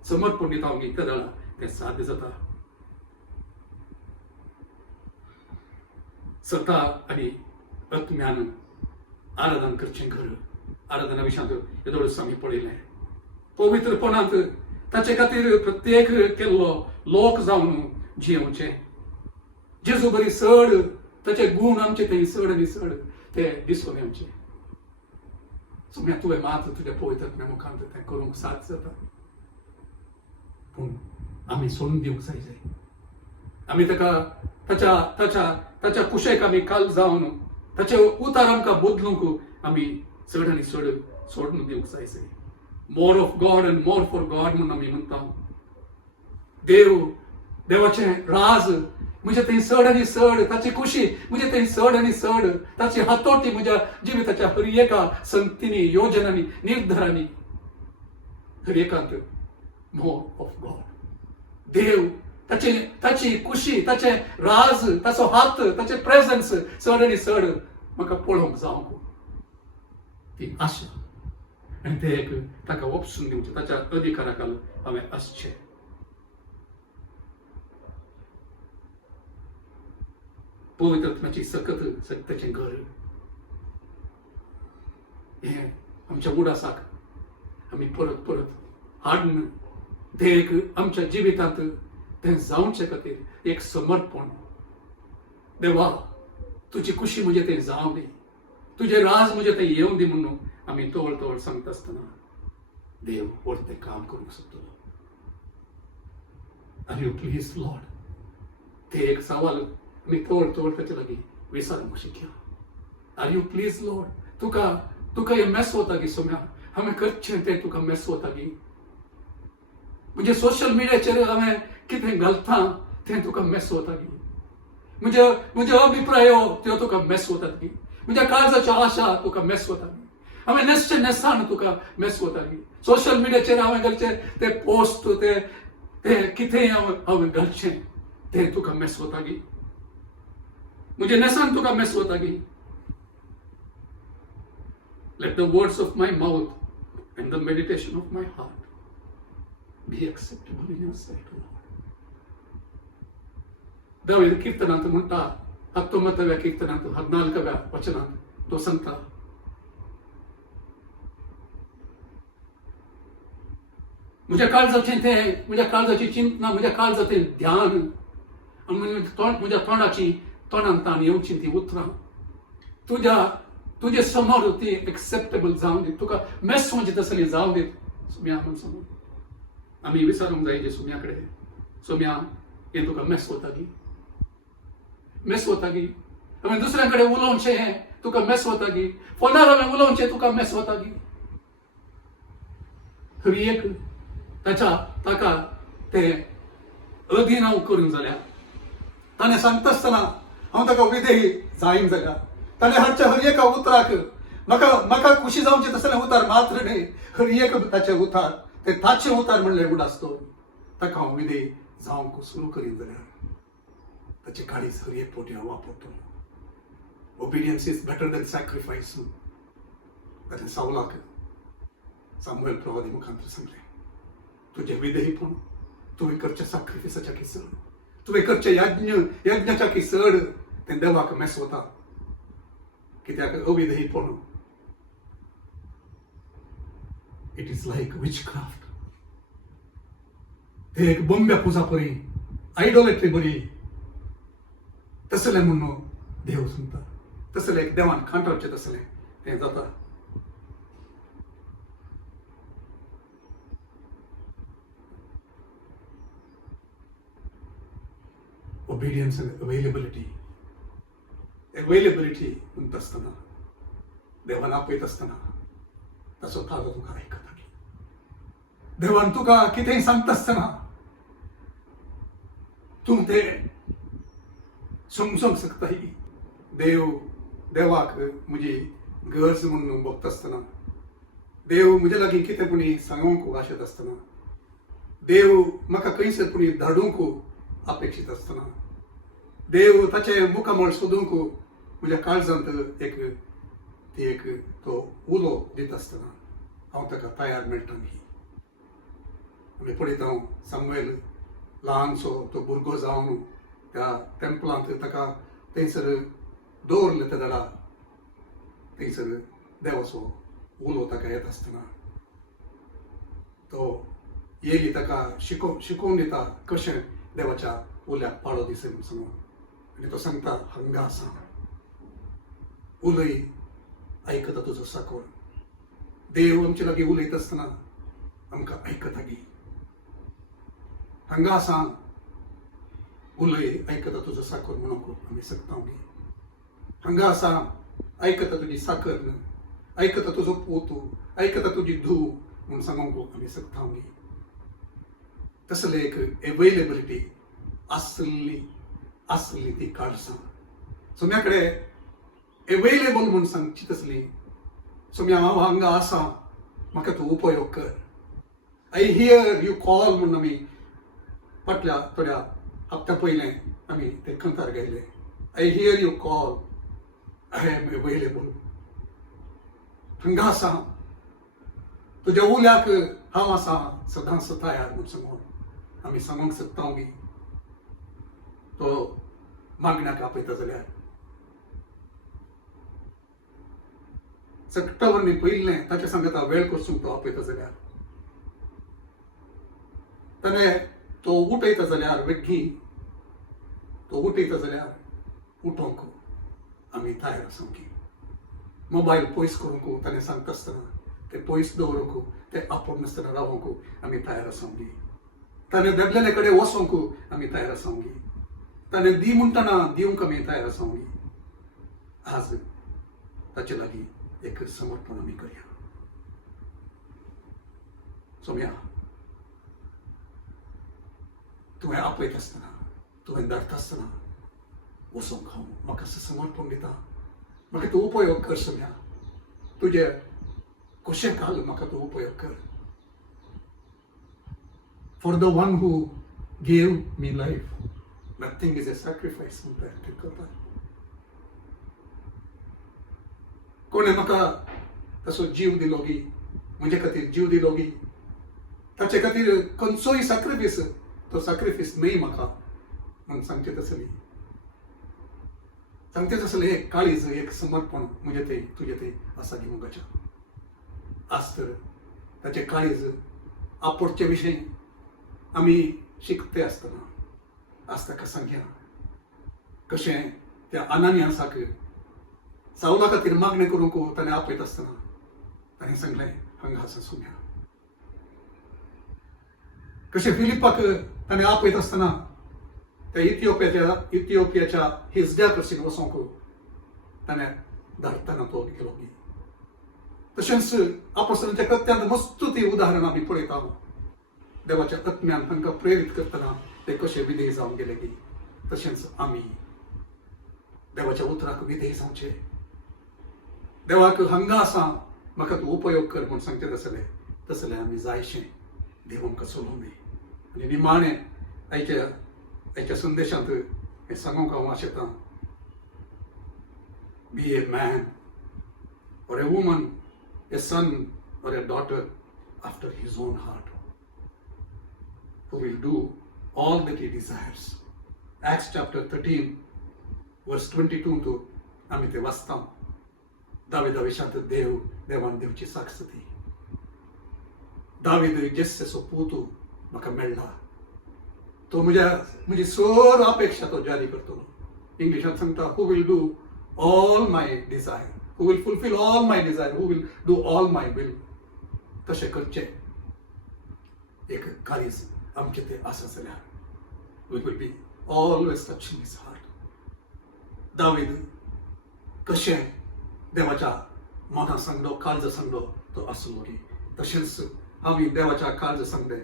समर्पण दिता गी केदळा तें साध्य जाता. सता आनी आत्म्यान आराधन करचें घर आराधना विशयांत येदोळस आमी पळयलें. पवित्रपणांत ताचे खातीर प्रत्येक केल्लो लोक जावन जियोवचें. जेजू बरी सड ताचे गूण आमचे थंय सड आनी सड ते दिसून येवचे. सोम्या तुवें मात तुज्या पवित्रात्म्या मुखांत तें करूंक साध्य जाता. पूण आमी सोडून दिवंक जाय. आमी ताका ताच्या कुशेक आमी काल जावन ताचे उतार आमकां बदलूंक आमी चड आनी चड सोडून दिवंक जाय. More of God and more for God म्हणून आमी म्हणटा. देवाचें राज म्हणजे थंय चड आनी चड ताची खुशी म्हणजे थंय चड आनी चड ताची हातोटी म्हज्या जिविताच्या हर एका संगतींनी योजनांनी निर्धारांनी हर एकांत मोर ऑफ गॉड. देव ताची खुशी ताचे राज ताचो हात ताचे प्रेझन्स चड आनी चड म्हाका पळोवंक जावंक ती आशा आनी ते एक ताका वपसून दिवचें ताच्या अधिकाराक हांवें आसचें. पवित्र आत्म्याची सत्याचें घर हें आमच्या उडासाक आमी परत हाडून तें एक आमच्या जिवितांत तें जावचे खातीर एक समर्पण. देवा तुजी खुशी म्हजे तें जावं दी, तुजे राज म्हजे तें येवं दी म्हणून आमी तवळ सांगता आसतना देव व्हड तें काम करूंक सोदतलो. Are you please Lord. ते एक सवाल आमी तवळ ताचे लागीं विचारूंक शिकया. Are you please Lord. तुका हें मेस वता गी सोम्या हांवें करचें तें तुका मेस वता गी. म्हणजे सोशल मिडियाचेर हांवें कितें घालता तें तुका मेस वता गी. म्हजे अभिप्राय त्यो तुका मेस वतात गी. म्हज्या काळजाच्यो आशा तुका मेस वता गी. हांवें नेसचें नेसान तुका मेस वता गी. सोशल मिडियाचेर हांवें घालचें ते पोस्ट ते कितेंय हांवें घालचें तें तुका मेस वता गी. म्हजे नेसान तुका मेस वता गी. Let the words of my mouth and the meditation of my heart be acceptable in your sight, Lord. दावीद कीर्तनांत म्हणटा 19व्या कीर्तनांत 14व्या वचनांत तो सांगता म्हज्या काळजाचें तें म्हज्या काळजाची चिंतना म्हज्या काळजाचें ध्यान आनी म्हज्या तोंडाची तोंडांत येवची ती उतरां तुजे समोर ती एक्सेप्टेबल जावन दी तुका मेस म्हणजे तसली जावन दी सुम्या म्हण सांगून आमी विचारूंक जाय जे सुम्या कडेन सुम्या हें तुका मेस वतागी हांवें दुसऱ्या कडेन उलोवचें हें तुका मेस वतागी फोनार हांवें उलोवचें तुका मेस वतागी खरी एक ताका ते अधीन हांव करूंक जाल्यार ताणें सांगता आसतना हांव ताका विधेय जायन जाल्यार ताणें हाडच्या हर एका उतराक म्हाका खुशी जावचें तसलें उतार मात्र न्ही हर एक ताचें उतार ते ताचें उतार म्हणलें उडासतो ताका हांव विधेय जावंक सुरू करीन जाल्यार ताचें काळीज हर एक फावटी हांव वापरतलो obedience is better than sacrifice ताणें सावलाक सामुएल प्रवादी मुखांतर सांगलें तुजें विधेयपण तुवें करच्या सॅक्रिफायसाच्या किसड तुवें करच्या यज्ञाच्या किसड तें देवाक मेस वता कित्याक अविधेयपण इट इज लायक विचक्राफ्ट ते एक बोंब्या पुजा परी आयडोलेट्री बरी तसलें म्हणून देव सांगता तसलें एक देवान खांटावचें तसलें तें जाता obedience and availability म्हणत आसतना देवान आपयत आसतना ताचो ताळो तुका आयकता देवान तुका कितेंय सांगता आसतना तूं तें समजूंक शकता देवाक म्हजी गरज म्हणून बघता आसतना देव म्हजे लागीं कितेंपणी सांगूंक आशेत आसतना देव म्हाका खंयसरपणी धाडूंक अपेक्षीत आसतना देव ताचे मुखामळ सोदूंक म्हज्या काळजांत एक तो उलो दित आसतना हांव ताका तयार मेळटा न्ही आमी पळयता सामुएल ल्हानसो तो भुरगो जावन त्या टेंपलांत ताका थंयसर दवरले त्या झाडा थंयसर देवाचो उलो ताका येत आसतना तो येयली ताका शिकोवन दिता कशें देवाच्या उल्याक पाळो दिसय म्हूण सांगून आनी तो सांगता हांगा आसा उलय आयकता तुजो साकोर देव आमचे लागीं उलयत आसतना आमकां आयकता गी हांगा आसा उलय आयकता तुजो साकोर म्हणून आमी सांगता गी हांगा आसा आयकता तुजी साकर आयकता तुजो पोतू आयकता तुजी धूव म्हूण सांगूंक आमी सांगता गी तसले एक अवेलेबिलिटी असली ती काळजां सोम्या कडेन अवेलेबल म्हणून सांगची तसली सोम्या हांव हांगा आसा म्हाका तूं उपयोग कर आय हियर यू कॉल म्हणून आमी फाटल्या थोड्या हप्त्या पयलें आमी ते कंतार गायले I here you call I am available हांगा आसा तुज्या उल्याक हांव आसा सदांच तयार म्हूण सांगून आमी सांगूंक शकता गी तो मागण्याक आपयता जाल्यार सप्टेंबर पयलें ताचे सांगता वेळ करसूंक तो आपयता जाल्यार ताणें तो उठयता जाल्यार वेख्खी तो उठयता जाल्यार उठोवंक आमी तयार आसूंक गी मोबायल पयस करूंक ताणें सांगता आसतना ते पयस दवरूंक ते आपूण नासतना रावूंक आमी तयार आसूंक गी ताणें देगलेले कडेन वचूंक आमी तयार आसूंक गी ताणें दी म्हणटना दिवंक आमी तयार आसूंक गी आज ताचे लागीं एक समर्पण आमी करया सोम्या तुवें आपयता आसतना तुवें धाडटा आसतना वचूंक हांव म्हाका समर्पण दिता म्हाका तूं उपयोग कर सोम्या तुजे कुशें घाल म्हाका तूं उपयोग कर for the one who gave me life nothing is a sacrifice म्हणटा ते करता कोणें म्हाका तसो जीव दिलो गी म्हजे खातीर जीव दिलो गी ताचे खातीर खंयचोय सॅक्रिफायस तो सॅक्रिफायस न्हय म्हाका म्हणून सांगते तसली सांगते तसले एक काळीज एक समर्पण म्हणजे ते तुझे ते असा की मुगाच्या आज तर त्याचे काळीज आपोटच्या विषयी आम्ही शिकते असताना आज ताका सांगया कशें त्या अनानियासाक सावला खातीर मागणी करूंक ताणें आपयत आसतना ताणें सांगलें हांगा सुम्या कशें फिलिपाक ताणें आपयत आसतना त्या इथिओपियाच्या हिजड्या कडच्यान वचोंक ताणें धाडटना तो गेलो बी तशेंच आपोस्तलांच्या कृत्यांत मस्त ती उदाहरण आमी पळयता देवाच्या आत्म्यान तांकां प्रेरीत करतना ते कशे विधेय जावन गेले की तशेंच आमी देवाच्या उतराक विधेय जावचे देवाक हांगा आसा म्हाका तूं उपयोग कर म्हूण सांगचे तसलें आमी जायशें देव आमकां चलोवंदी आनी निमाणें आयच्या संदेशांत हें सांगूंक हांव आशेतां बी ए man or a woman, a son or a daughter after his own heart, who will do all that he desires. Acts chapter 13, verse 22 to आम्ही ते वाचता दाविदा विशांत देवान देवची साक्ष दी दावीद जेस्सेचो पूत म्हाका मेळ्ळा तो म्हजी सर अपेक्षा तो जारी करतलो इंग्लिशांत सांगता who will do all my desire who will fulfill all my desire, who will do all my will. तशें करचें एक काळीज आमचे ते आसा जाल्यार we will be always touching his heart. दावीद कशें देवाच्या मना सांगलो काळज सांगलो तो आसलो की तशेंच आमी देवाच्या काळज सांगले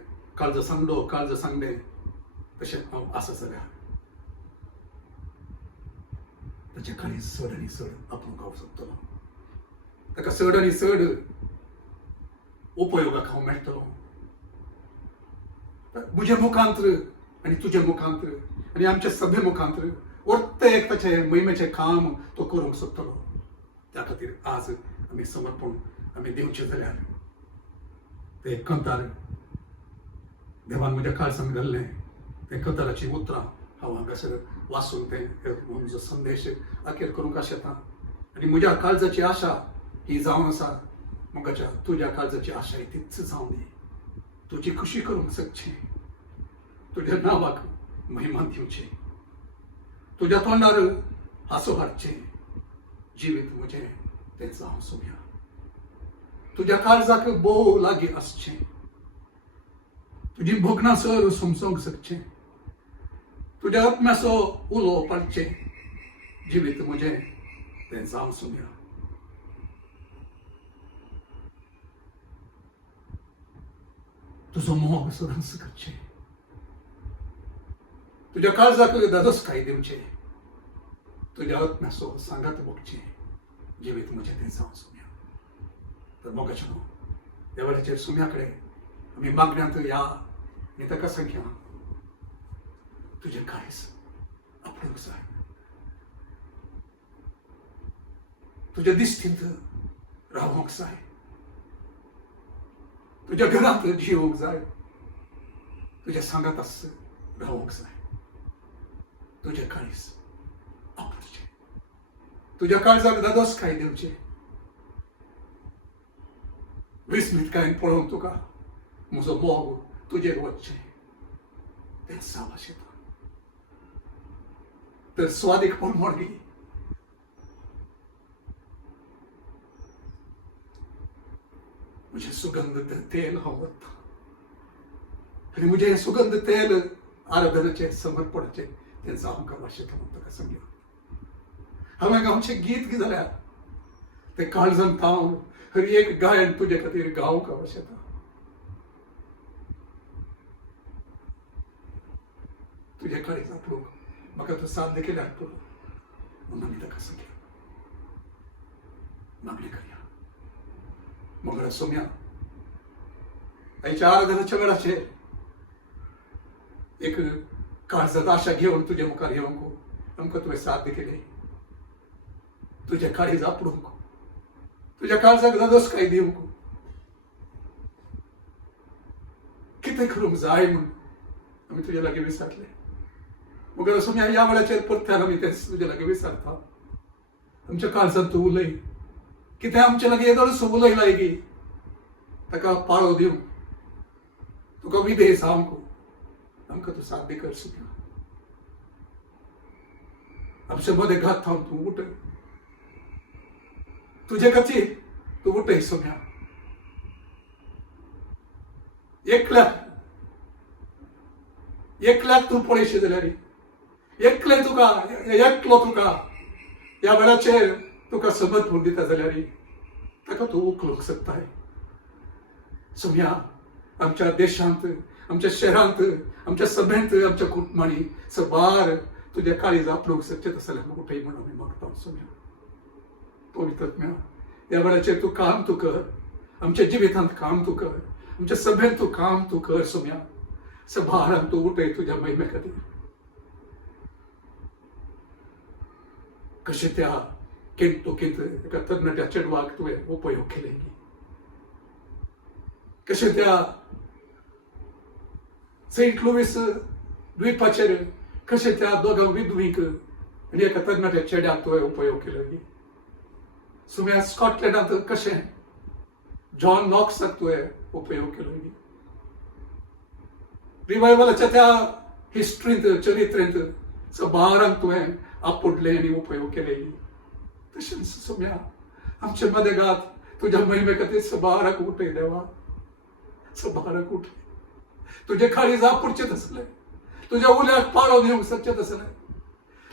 तशें हांव आसा जाल्यार ताचे काळीज चड आनी चड आपूण गावूंक शकतलो ताका चड आनी चड उपयोगाक हांव मेळटलो म्हज्या मुखांतर आनी तुज्या मुखांतर आनी आमच्या सभे मुखांतर प्रत्येक ताचे महिमेचें काम तो करूंक शकतलो त्या खातीर आज आमी समर्पण आमी दिवचें जाल्यार ते कंतार देवान म्हज्या काळजांत घाल्लें ते कंताराची उतरां हांव हांगासर वाचून ते म्हजो संदेश अखेर करूंक आशेतां आनी म्हज्या काळजाची आशा ही जावन आसा म्हाका तुज्या काळजाची आशा ही तीच जावन दी तुजी खुशी करूंक शकची तुज्या नांवाक महिमा दिवची तुज्या तोंडार हांसो हाडचें जिवीत म्हजें तें जावं सोया तुज्या काळजाक भोव लागीं आसचें तुजी भोगणां सर समजोंक शकचें तुज्या आत्म्याचो उलो पडचें जिवीत म्हजें तें जावं सोया तुजो मोग सुरंस करचें तुज्या काळजाक दादोसकाय दिवचें तुज्या आत्म्याचो सांगात भोगचें जिवीत म्हजें तें जावं सोया तर मोगाच्या देवाच्या सुम्या कडेन आमी मागण्यांत या आनी ताका सांगया तुजें काळीज आपणूक जाय तुज्या दिश्टींत रावूंक जाय तुज्या घरांत जिवूंक जाय तुज्या सांगातास रावूंक जाय तुजें काळीज आपुरचें तुज्या काळजाक दादोसकाय दिवचें विस्मितकायेन पळोवन तुका म्हजो मोग तुजेर वचचें तें जावं आशिता तर स्वादीक परमोडगी म्हजें सुगंध तेल हांव व्हरतां आनी म्हजें सुगंध तेल आराधनाचें समर्पणाचें तें जावंक आशिता म्हूण ताका सांगया हांवें गांवचें गीत जाल्यार तें काळजांत तावन हर एक गायन तुजे खातीर गावंक आशिता तुजे काळीज आपणूक म्हाका तूं साध्य केल्यार पुरो म्हणून आमी ताका सांगया मागणी करया मंगळा सोम्या आयच्या आराधनाच्या वेळाचेर एक काळजांत आशा घेवन तुजे मुखार येवंक आमकां तुवें साध्य केलें तुजें काळीज आपणूक तुज्या काळजाक दादोसकाय दिवंक कितें करूंक जाय म्हूण आमी तुजे लागीं विचारलें मग सुम्या या वेळाचेर परत्यान आमी ते तुजे लागी विचारता आमच्या काळजांत तूं उलय कितें आमचे लागी येदोळसो उलयलाय गी ताका पाळो दिवंक तुका विधेय जावंक आमकां तूं साध्य कर सुम्या आमच्या मदें घात थावन तूं उठय तुजे खातीर तूं उठय सुम्या एकल्याक तूं पळयशी जाल्यार एकलो तुका ह्या वेळाचेर तुका समर्पण दिता जाल्यार ताका तूं उखलूंक शकताय सुम्या आमच्या देशांत आमच्या शहरांत आमच्या सभेंत आमच्या कुटुंबांनी सबार तुझ्या काळीज आपणूक सच्चेत जाल्यार उठय म्हणून आमी मागता सुम्या पवित्रत्म्या ह्या वेळाचेर तूं काम तूं कर आमच्या जिवितांत काम तूं कर आमच्या सभेंत तूं काम तूं कर सुम्या सबारांक तूं उठय तुज्या महिमे खातीर कशें त्या केंटुकींत एका तरणाट्या चेडवाक तुवें उपयोग केले कशें त्या सेंट लुईस द्वीपाचेर कशें त्या दोगां विधवींक आनी एका तरणाट्या चेड्याक तुवें उपयोग केलो सुम्या स्कॉटलँडांत कशें जॉन नॉक्साक तुवें उपयोग केलो रिवायवलाच्या त्या हिस्ट्रींत चरित्रेंत सबारांक तुवें आपडलें आनी उपयोग केले तशेंच सुम्या आमचे मदें घात तुज्या महिमे खातीर सबाराक उठय देवा सबाराक उठय तुजे काळीज आपडचें आसलें तुज्या उल्याक पाळो दिवंक शकचें आसलें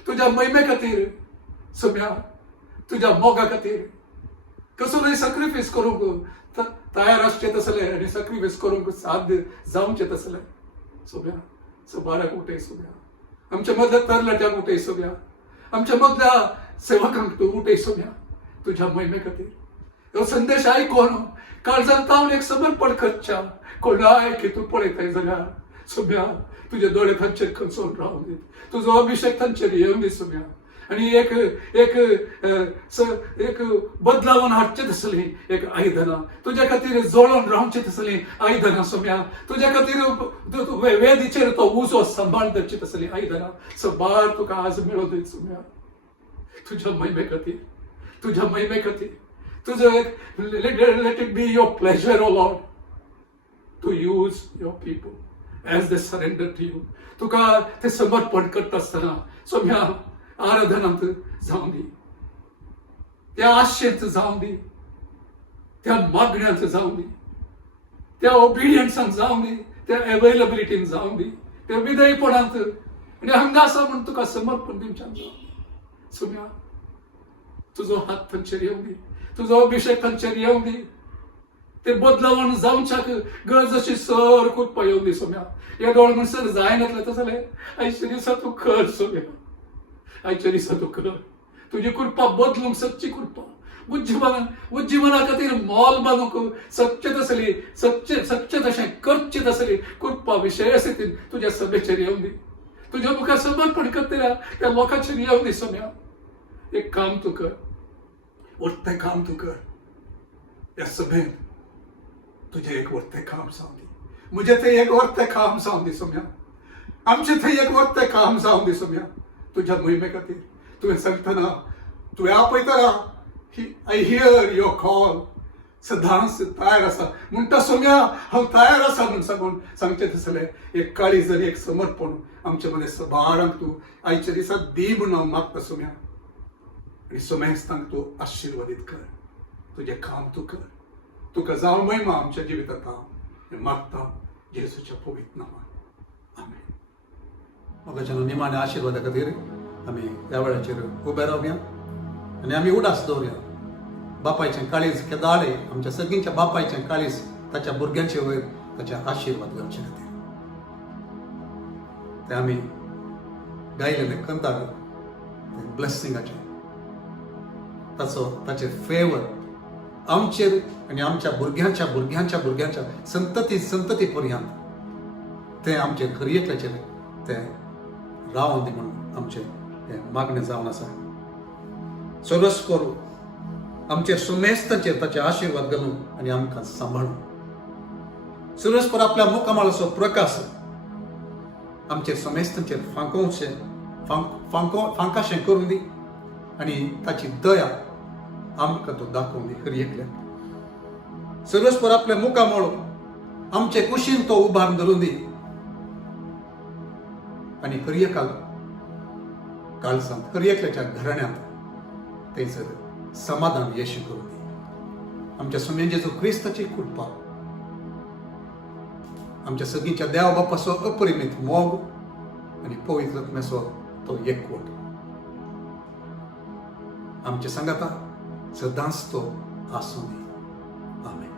तुज्या महिमे खातीर सुम्या तुज्या मोगा खातीर कसलोय सॅक्रिफायस करूंक तयार आसचें आसलें आनी सॅक्रिफायस करूंक साध्य जावचें आसलें सुम्या सबाराक उठय सुम्या आमच्या मदल्या तरणाट्यांक उठय सुम्या आमच्या मदल्या सेवकांक तूं उठय सुम्या तुज्या महिमे खातीर ह्यो संदेश आयकून काळजांत तावन एक समर्पण करच्या कोणाय की तूं पळयताय जाल्यार सुम्या तुजे दोळे तांचेर खंचोवन रावून दी तुजो अभिषेक तांचेर येवन दी सुम्या आनी एक एक एक बदलावन हाडचें आसली एक आयदनां तुज्या खातीर जोडून रावचें आसली आयदनां सुम्या तुज्या खातीर वेदीचेर तो उजो सांबाळ धरची आसली आयदनां सबार तुका आज मेळों दी सुम्या तुज्या महिमे खातीर तुजो एक let it be your pleasure O Lord to use your people as they surrender to you तुका ते समर्पण करता आसतना सुम्या आराधनांत जावं दी त्या आशेंत जावं दी त्या मागण्यांत जावं दी त्या ओबिडियन्सांत जावं दी त्या अवेलेबिलिटीन जावं दी त्या विधेयपणांत आनी हांगा आसा म्हूण तुका समर्पण दिवच्यान जावं सुम्या तुजो हात तांचेर येवं दी तुजो अभिषेक तांचेर येवं दी ते बदलावण जावच्याक गरज अशी सर कुटपा येवं दी सुम्या हे दोळ म्हणसर जायनातलें तसलें आयच्या दिसा तूं कर सुम्या आयच्या दिसा तूं कर तुजी कृपा बदलूंक सच्ची कृपा उज्जीवना खातीर मोल बांदूंक सच्चेत आसली सच्चेत अशें करचेत आसली कृपा विशय स्थितीन तुज्या सभेचेर येवं दी तुज्या मुखार समर्पण करतल्या त्या लोकांचेर येवं दी सुम्या एक काम तूं कर वर्तें काम तूं कर ह्या सभेंत तुजें एक वर्तें काम जावं दी म्हजें थंय एक वर्तें काम जावं दी सुम्या आमचें थंय एक वर्तें काम जावं दी सुम्या तुझ्या मोहिमे खातीर तुवें सांगतना तुवें आपयतना आय हियर युअर कॉल सदांच तयार आसा म्हणटा सुम्या हांव तयार आसा म्हूण सांगून सांगचें आसलें एक काळीज आनी एक समर्पण आमचे मदें सबारांक तूं आयच्या दिसा दी म्हूण हांव मागता सुम्या आनी सुमेस्तांक तूं आशिर्वादीत कर तुजें काम तूं कर तुका जावं महिमा आमच्या जिवितांत हांव मागता जेजूच्या पवित्र नांवान आमेन म्हाका निमाण्या आशिर्वादा खातीर आमी ह्या वेळाचेर उबे रावया आनी आमी उडास दवरया बापायचें काळीज केदाळे आमच्या सगळींच्या बापायचें काळीज ताच्या भुरग्यांचे वयर ताचे आशिर्वाद घालचे खातीर ते आमी गायलेले कंताक ब्लेसिंगाचे ताचे फेवर आमचेर आनी आमच्या भुरग्यांच्या भुरग्यांच्या भुरग्यांच्या संतती पर्यंत ते आमचे घरयेकल्याचेर ते रावून दी म्हणून आमचे मागणें जावन आसा सरस करूं आमचे सुमेस्ताचेर ताचे आशिर्वाद घालून आनी आमकां सांबाळून सुरस पर आपल्या मुखामाळाचो प्रकाश आमचे सुमेस्ताचेर फांकोवचे फांकाशें करून दी आनी ताची दया आमकां तो दाखोवन दी हर एकल्याक. सर्वेस्पर आपल्या मुखामळ आमचे कुशीन तो उबारून धरून दी आनी हर एकाक काळजांत हर एकल्याच्या घराण्यांत थंयसर समाधान येशू करून दी. आमच्या सुमेन जेजू क्रिस्ताची कृपा, आमच्या सगळींच्या देवा बापाचो अपरिमीत मोग आनी पवित्र आत्म्याचो तो एकवट आमच्या संगाता सदांच तो आसूं दी. आमेन.